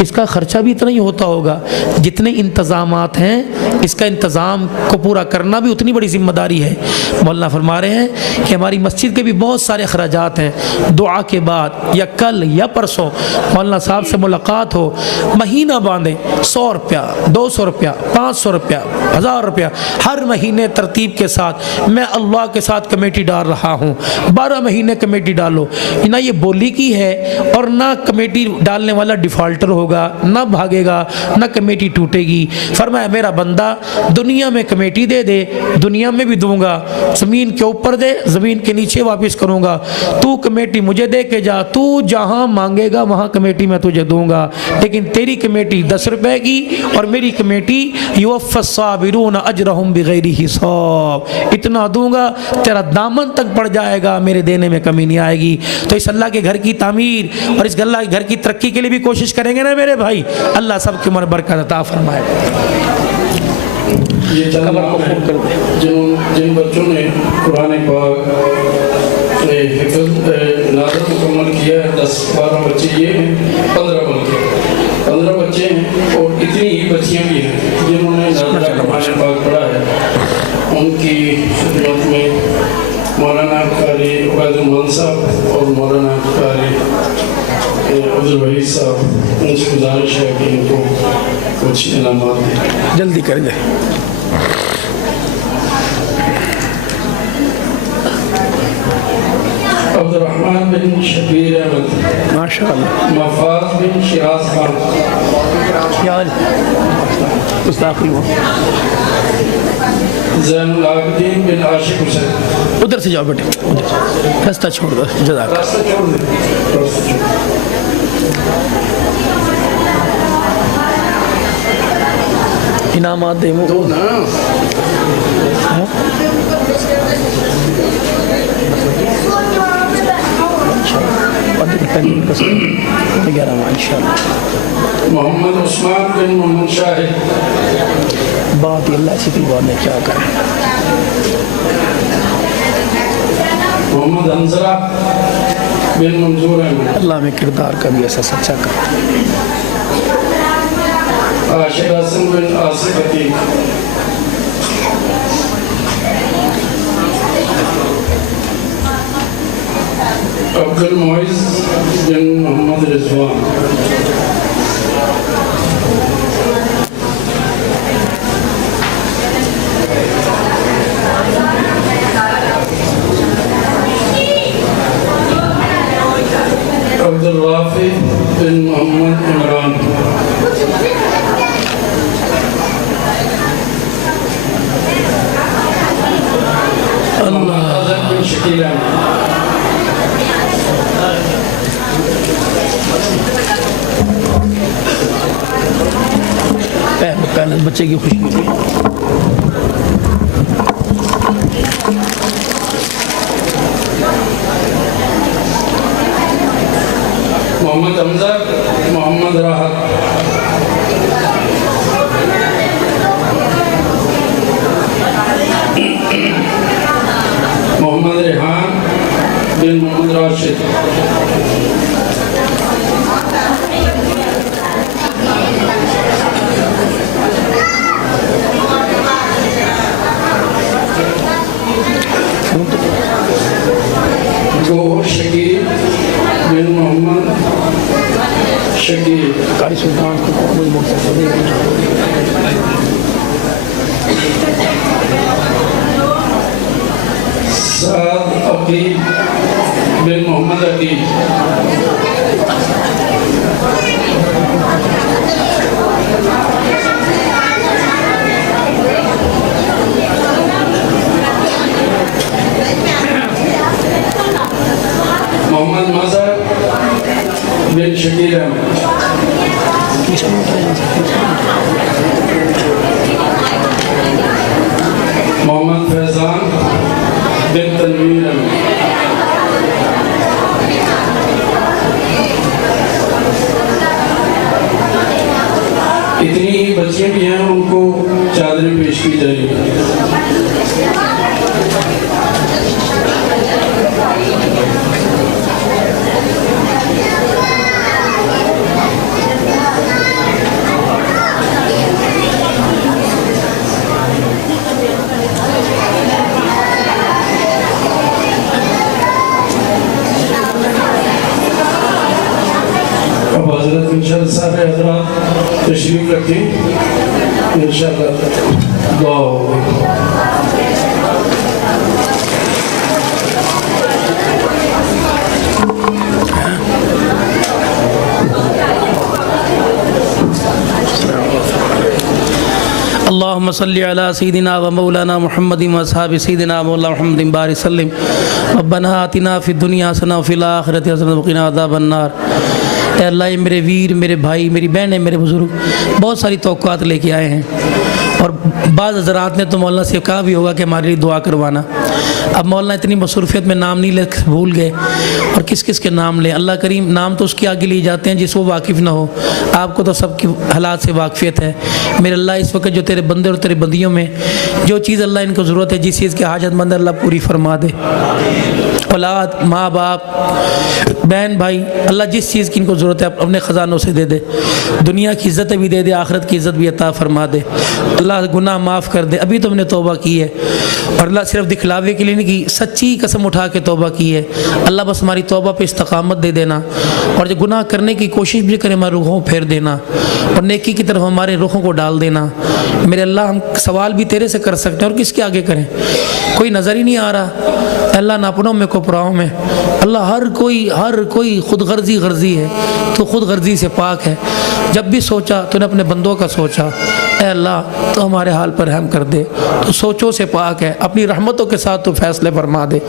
इसका ख़र्चा भी इतना ही होता होगा, जितने इंतज़ामात हैं इसका इंतज़ाम को पूरा करना भी उतनी बड़ी ज़िम्मेदारी है। मौलाना फरमा रहे हैं कि हमारी मस्जिद के भी बहुत सारे अखराजात हैं। दुआ के बाद या कल या परसों मौलाना साहब से मुलाकात हो, महीना बांधे 100 रुपया, 200 रुपया, 500 रुपया, 1000 रुपया हर महीने तरतीब के साथ मैं अल्लाह के साथ कमेटी डाल रहा हूँ। 12 महीने कमेटी डालो, ना ये बोली की है और ना कमेटी डालने वाला डिफ़ॉल्टर होगा, ना भागेगा, ना कमेटी टूटेगी। फरमाया मेरा बंदा दुनिया में कमेटी दे दे, दुनिया में भी दूंगा, ज़मीन के ऊपर दे, ज़मीन के नीचे वापस करूँगा। तू कमेटी मुझे दे के जा, तू जहाँ मांगेगा वहाँ कमेटी मैं तुझे दूंगा, लेकिन तेरी कमेटी 10 रुपए की और मेरी कमेटी युवफ़्फ़िस्साबिरून अजरहुम बिग़ैरि हिसाब, इतना दूंगा तेरा दामन तक पड़ जाएगा, मेरे देने में कमी नहीं आएगी। तो इस अल्लाह के घर की तामीर और इस अल्लाह के घर की तरक्की के लिए भी कोशिश करेंगे ना मेरे भाई, अल्लाह सबके उम्र बरकत अता फरमाए। ये जिन बच्चों ने कुरान पाक नाज़र मुकम्मल किया है, 10-12 बच्चे ये हैं, 15 बच्चे हैं और इतनी ही बच्चियाँ भी हैं जिन्होंने नाज़र कुरान पाक पढ़ा है। उनकी कारी उबैदुल साहब और मौलाना कारी अब्दुल वहीद साहब, उनसे गुजारिश है कि इनको कुछ इनामात दें। जल्दी कर दे। अब्दुर्रहमान बिन शबीर अहमद, माशाअल्लाह। मफाज बिन शिराज खान, ज़ैनुल आबिदीन बिन आशिक हुसैन। उधर से जाओ बेटे, उधर रास्ता छोड़ दो। जज़ाक। रास्ता छोड़ दे, रास्ता छोड़ दे। इनामात दे तो ना मोहम्मद उस्मान बिन मोहम्मद शाहिद, बात ही अल्लाह से बात ने क्या करें। मोहम्मद हंजरा बिन मंजूर अहमद, अल्लाह में किरदार का भी ऐसा सच्चा कर। आशिर हसन बिन आसिफ अतीक, अब्दुल मोइज़ बिन मोहम्मद रिजवान, अब्दुल वाफी बिन मोहम्मद इमरान, मोहम्मद बिन शकील अहमद, पहले बच्चे की खुशी हुई। मोहम्मद हमजा, मोहम्मद राहत, मोहम्मद रेहान बिन मोहम्मद राशिद, गोहर शकील बिन मोहम्मद शकील, कारी सुल्तान को कोई मकसद नहीं। साद अकील बिन मोहम्मद अकील, मोहम्मद मजहर बिन शकील अहमद, मोहम्मद फैजान बिन तनवीर अहमद, इतनी ही बच्चियां भी हैं, उनको चादरें पेश की जाएगी। सारे हजरात तशरीफ रखें, इंशाअल्लाह दुआ होगी। अल्लाहुम्मा सल्लि अला सय्यिदिना व मौलाना मुहम्मदिन व असहाबि सय्यिदिना मौलाना मुहम्मदिन बारिक सल्लिम। रब्बना आतिना फिद दुनिया हसना व फिल आखिरति हसना व क़िना अज़ाबन नार। ऐ अल्लाह, मेरे वीर, मेरे भाई, मेरी बहनें, मेरे बुज़ुर्ग बहुत सारी तौक़ुआत लेके आए हैं और बाज़ हज़रात ने तो मौलाना से कहा भी होगा कि हमारे लिए दुआ करवाना। अब मौलाना इतनी मसरूफ़ियत में नाम नहीं लिख भूल गए और किस किस के नाम लें। अल्लाह करीम नाम तो उसके आगे लिए जाते हैं जिस वो वाकिफ़ ना हो। आपको तो सबकी हालात से वाक़फ़ियत है। मेरे अल्लाह, इस वक्त जो तेरे बंदे और तेरे बंदियों में जो चीज़ अल्लाह इनको ज़रूरत है, जिस चीज़ की हाजतमंद अल्लाह पूरी फरमा दे। औलाद, माँ बाप, बहन भाई, अल्लाह जिस चीज़ की इनको ज़रूरत है अपने ख़जानों से दे दे। दुनिया की इज़्ज़त भी दे दे, आखिरत की इज़्ज़त भी अता फरमा दे। अल्लाह गुनाह माफ़ कर दे। अभी तो हमने तौबा की है और अल्लाह सिर्फ दिखलावे के लिए नहीं की, सच्ची कसम उठा के तौबा की है। अल्लाह बस हमारी तौबा पे इस्तकामत दे देना और जो गुनाह करने की कोशिश भी करें हमारे रुखों फेर देना और नेकी की तरफ हमारे रुखों को डाल देना। मेरे अल्लाह, हम सवाल भी तेरे से कर सकते हैं और किसके आगे करें? कोई नज़र ही नहीं आ रहा। अल्लाह ना अपनों में को पराओं में। अल्लाह हर कोई खुद गर्जी है, तो खुद गर्जी से पाक है। जब भी सोचा तूने अपने बंदों का सोचा, ए अल्लाह तो हमारे हाल पर रहम कर दे। तो सोचों से पाक है, अपनी रहमतों के साथ तो फैसले फरमा दे।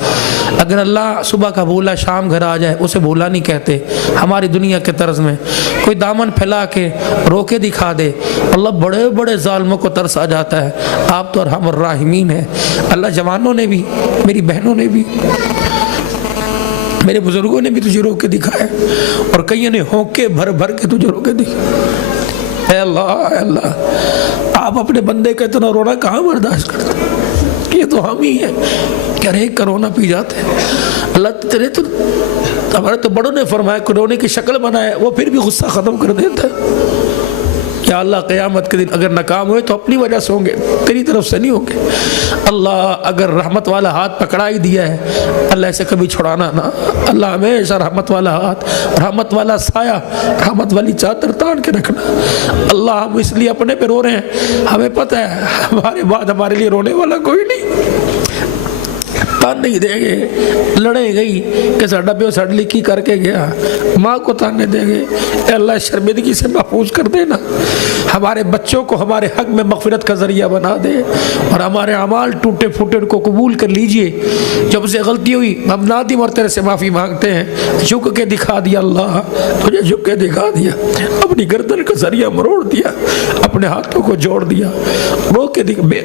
अगर अल्लाह सुबह का भूला शाम घर आ जाए उसे भूला नहीं कहते। हमारी दुनिया के तर्ज में कोई दामन फैला के रोके दिखा दे, अल्लाह बड़े बड़े जालिमों को तरस आ जाता है। आप तो अरहमुर राहिमीन है। अल्लाह जवानों ने भी, मेरी बहनों ने भी, मेरे बुजुर्गों ने भी तुझे रोक के दिखाया और कईयों ने होके भर भर के तुझे रोक के दिखाया। अल्लाह आप अपने बंदे का इतना रोना कहाँ बर्दाश्त करते? ये तो हम ही हैं कि अरे करोना पी जाते हैं। अल्लाह तेरे तो हमारे तो बड़ों ने फरमाया कोरोना की शक्ल बनाए, वो फिर भी गुस्सा ख़त्म कर देता है। या अल्लाह क़यामत के दिन अगर नाकाम हुए तो अपनी वजह से होंगे, तेरी तरफ से नहीं होंगे। अल्लाह अगर रहमत वाला हाथ पकड़ा ही दिया है, अल्लाह ऐसे कभी छुड़ाना ना। अल्लाह हमेशा रहमत वाला हाथ, रहमत वाला साया, रहमत वाली चादर तान के रखना। अल्लाह हम इसलिए अपने पे रो रहे हैं, हमें पता है हमारे बाद हमारे लिए रोने वाला कोई नहीं। तान नहीं देंगे, लड़े गई कि साडा प्यो साडे लिए की करके गया, माँ को ताने देंगे। अल्लाह शर्मिंदगी से महफूज कर देना। हमारे बच्चों को हमारे हक में मग़फ़िरत का ज़रिया बना दे और हमारे अमाल टूटे फूटे उनको कबूल कर लीजिए। जब से गलती हुई हम नादिम और तेरे से माफ़ी मांगते हैं। झुक के दिखा दिया अल्लाह, तुझे झुक के दिखा दिया, अपनी गर्दन का ज़रिया मरोड़ दिया, अपने हाथों को जोड़ दिया।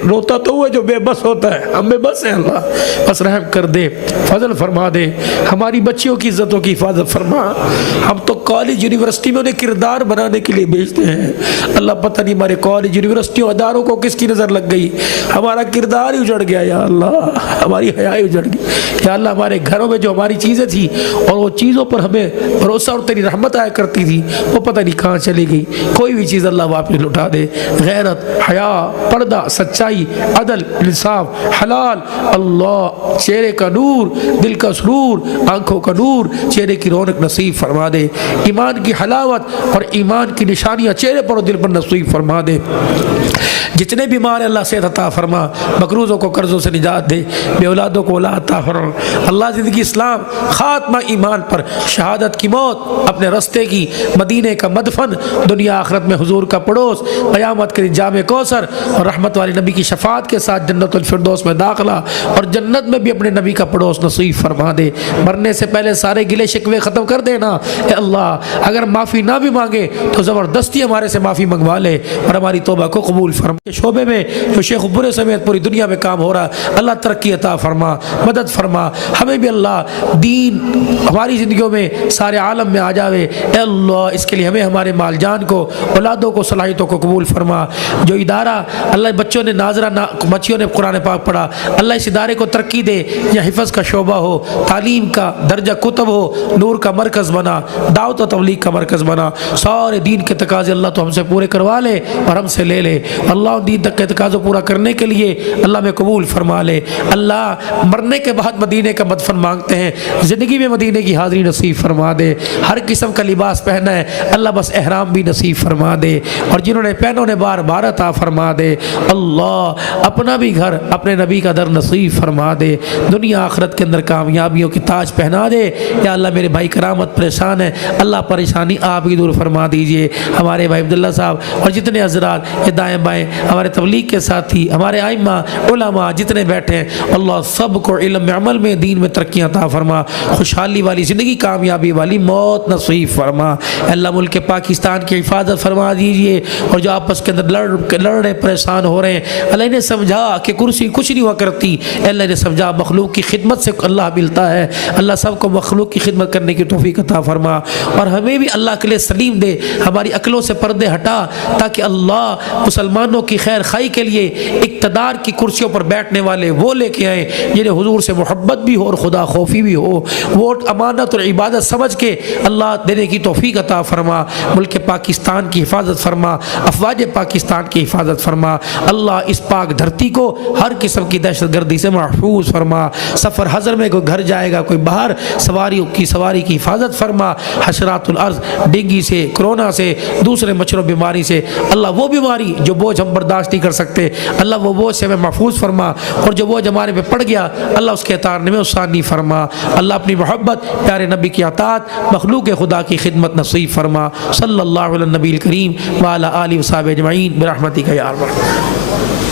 रोता तो हुआ जो बेबस होता है, हम बेबस हैं। अल्लाह बस रहम कर दे, फजल फरमा दे, हमारी बच्चियों की इज्जतों की हिफाजत फरमा। हम तो कॉलेज यूनिवर्सिटी में उन्हें किरदार बनाने के लिए भेजते हैं। अल्लाह पता नहीं हमारे कॉलेज यूनिवर्सिटियों अदारों को किसकी नज़र लग गई, हमारा किरदार ही उजड़ गया। या अल्लाह हमारी हया ही उजड़ गई। या अल्लाह हमारे घरों में जो हमारी चीज़ें थी और वो चीज़ों पर हमें भरोसा और तेरी रहमत आया करती थी, वो पता नहीं कहाँ चली गई। कोई भी चीज़ अल्लाह वापस लुटा दे। गैरत, हया, पर्दा, सच्चाई, अदल, इंसाफ, हलाल, अल्लाह चेहरे का नूर, दिल का सुरूर, आंखों का नूर, चेहरे की रौनक नसीब फरमा दे। ईमान की हलावत और ईमान की निशानियाँ चेहरे पर और दिल पर नसीब फरमा दे। जितने बीमार अल्लाह सेहत अता फरमा, मकरूज़ों को कर्ज़ों से निजात दे, बेऔलादों को औलाद अता फरमा। अल्लाह ज़िंदगी इस्लाम, खात्मा ईमान पर, शहादत की मौत, अपने रस्ते की, मदीने का मदफन, दुनिया आखिरत में हुजूर का पड़ोस, क़यामत के दिन जामे कौसर और रहमत वाले नबी की शफात के साथ जन्नतुल फिरदौस में दाखिला और जन्नत में भी अपने नबी का पड़ोस नसीब फरमा दे। मरने से पहले सारे गिले शिकवे ख़त्म कर देना। ए अल्लाह अगर माफ़ी ना भी मांगे तो ज़बरदस्ती हमारे से माफ़ी मंगवा ले और हमारी तौबा को कबूल फरमा। शोबे में जो शेख बुरे समेत पूरी दुनिया में काम हो रहा, अल्लाह तरक्की अता फरमा, मदद फरमा। हमें भी अल्लाह दीन हमारी ज़िंदगियों में सारे आलम में आ जावे। ए अल्लाह इसके लिए हमें हमारे माल जान को, औलादों को, सलाहियतों को कबूल फरमा। जो इदारा अल्लाह बच्चों ने नाजरा बच्चियों ने कुरान पाक पढ़ा, अल्लाह इस इदारे को तरक्की दे। या हिफ़्ज़ का शोबा हो, तालीम का दर्जा कुतब हो, नूर का मरकज़ बना, दावत और तबलीग का मरकज़ बना। सारे दीन के तकाज़े अल्लाह तो हमसे पूरे करवा ले और हमसे ले ले। अल्लाह दीन तक के तकाज़ों पूरा करने के लिए अल्लाह में कबूल फरमा ले। अल्लाह मरने के बाद मदीने का मदफन मांगते हैं, ज़िंदगी में मदीने की हाज़िरी नसीब फरमा दे। हर किस्म का लिबास पहना है अल्लाह बस एहराम भी नसीब फरमा दे और जिन्होंने पहनों ने बार बार अता फरमा दे। अल्लाह अपना भी घर, अपने नबी का दर नसीब फरमा दे। दुनिया आखिरत के अंदर कामयाबियों की ताज पहना दे। या अल्लाह मेरे भाई करामत परेशान है, अल्लाह परेशानी आप ही दूर फरमा दीजिए। हमारे भाई अब्दुल्ला साहब और जितने हज़रात ये दाएँ बाएँ हमारे तबलीग के साथी, हमारे आइम्मा उलमा जितने बैठे हैं, अल्लाह सब को इल्म में, अमल में, दीन में तरक्की अता फरमा। खुशहाली वाली ज़िंदगी, कामयाबी वाली मौत नसीब फरमा। अल्लाह मुल्क पाकिस्तान की हिफाजत फरमा दीजिए और जो आपस के अंदर लड़ रहे परेशान हो रहे हैं, अल्लाह ने समझा कि कुर्सी कुछ नहीं हुआ करती, अल्लाह ने समझा अल्लाह मखलूक की खिदमत से अल्लाह मिलता है। अल्लाह सबको मखलूक की खिदमत करने की तौफीक अता फरमा और हमें भी अल्लाह के लिए सलीम दे, हमारी अक्लों से पर्दे हटा, ताकि अल्लाह मुसलमानों की खैर खाई के लिए इक़्तिदार की कुर्सियों पर बैठने वाले वो लेके आए जिन्हें हुजूर से मोहब्बत भी हो और खुदा खौफी भी हो। वोट अमानत और इबादत समझ के अल्लाह देने की तौफीक अता फरमा। मुल्क पाकिस्तान की हिफाजत फरमा, अफवाज पाकिस्तान की हिफाजत फरमा। अल्लाह इस पाक धरती को हर किस्म की दहशत गर्दी से महफूज फरमा। सफ़र हज़र में कोई घर जाएगा, कोई बाहर सवारी की हिफाजत फरमा। हशरातुल अर्ज़, डेंगू से, कोरोना से, दूसरे मच्छरों बीमारी से, अल्लाह वो बीमारी जो बोझ हम बर्दाश्त नहीं कर सकते, अल्लाह वो बोझ से हमें महफूज फरमा। और जो बोझ हमारे पे पड़ गया अल्लाह उसके उतारने में आसानी फरमा। अल्लाह अपनी मोहब्बत प्यारे नबी की अतात मखलूक खुदा की खिदमत नसीब फरमा। सल्लल्लाहु अलैहि नबील करीम व अला आलिहि व सहाबिहि अजमईन बिरहमतिका या अरहम।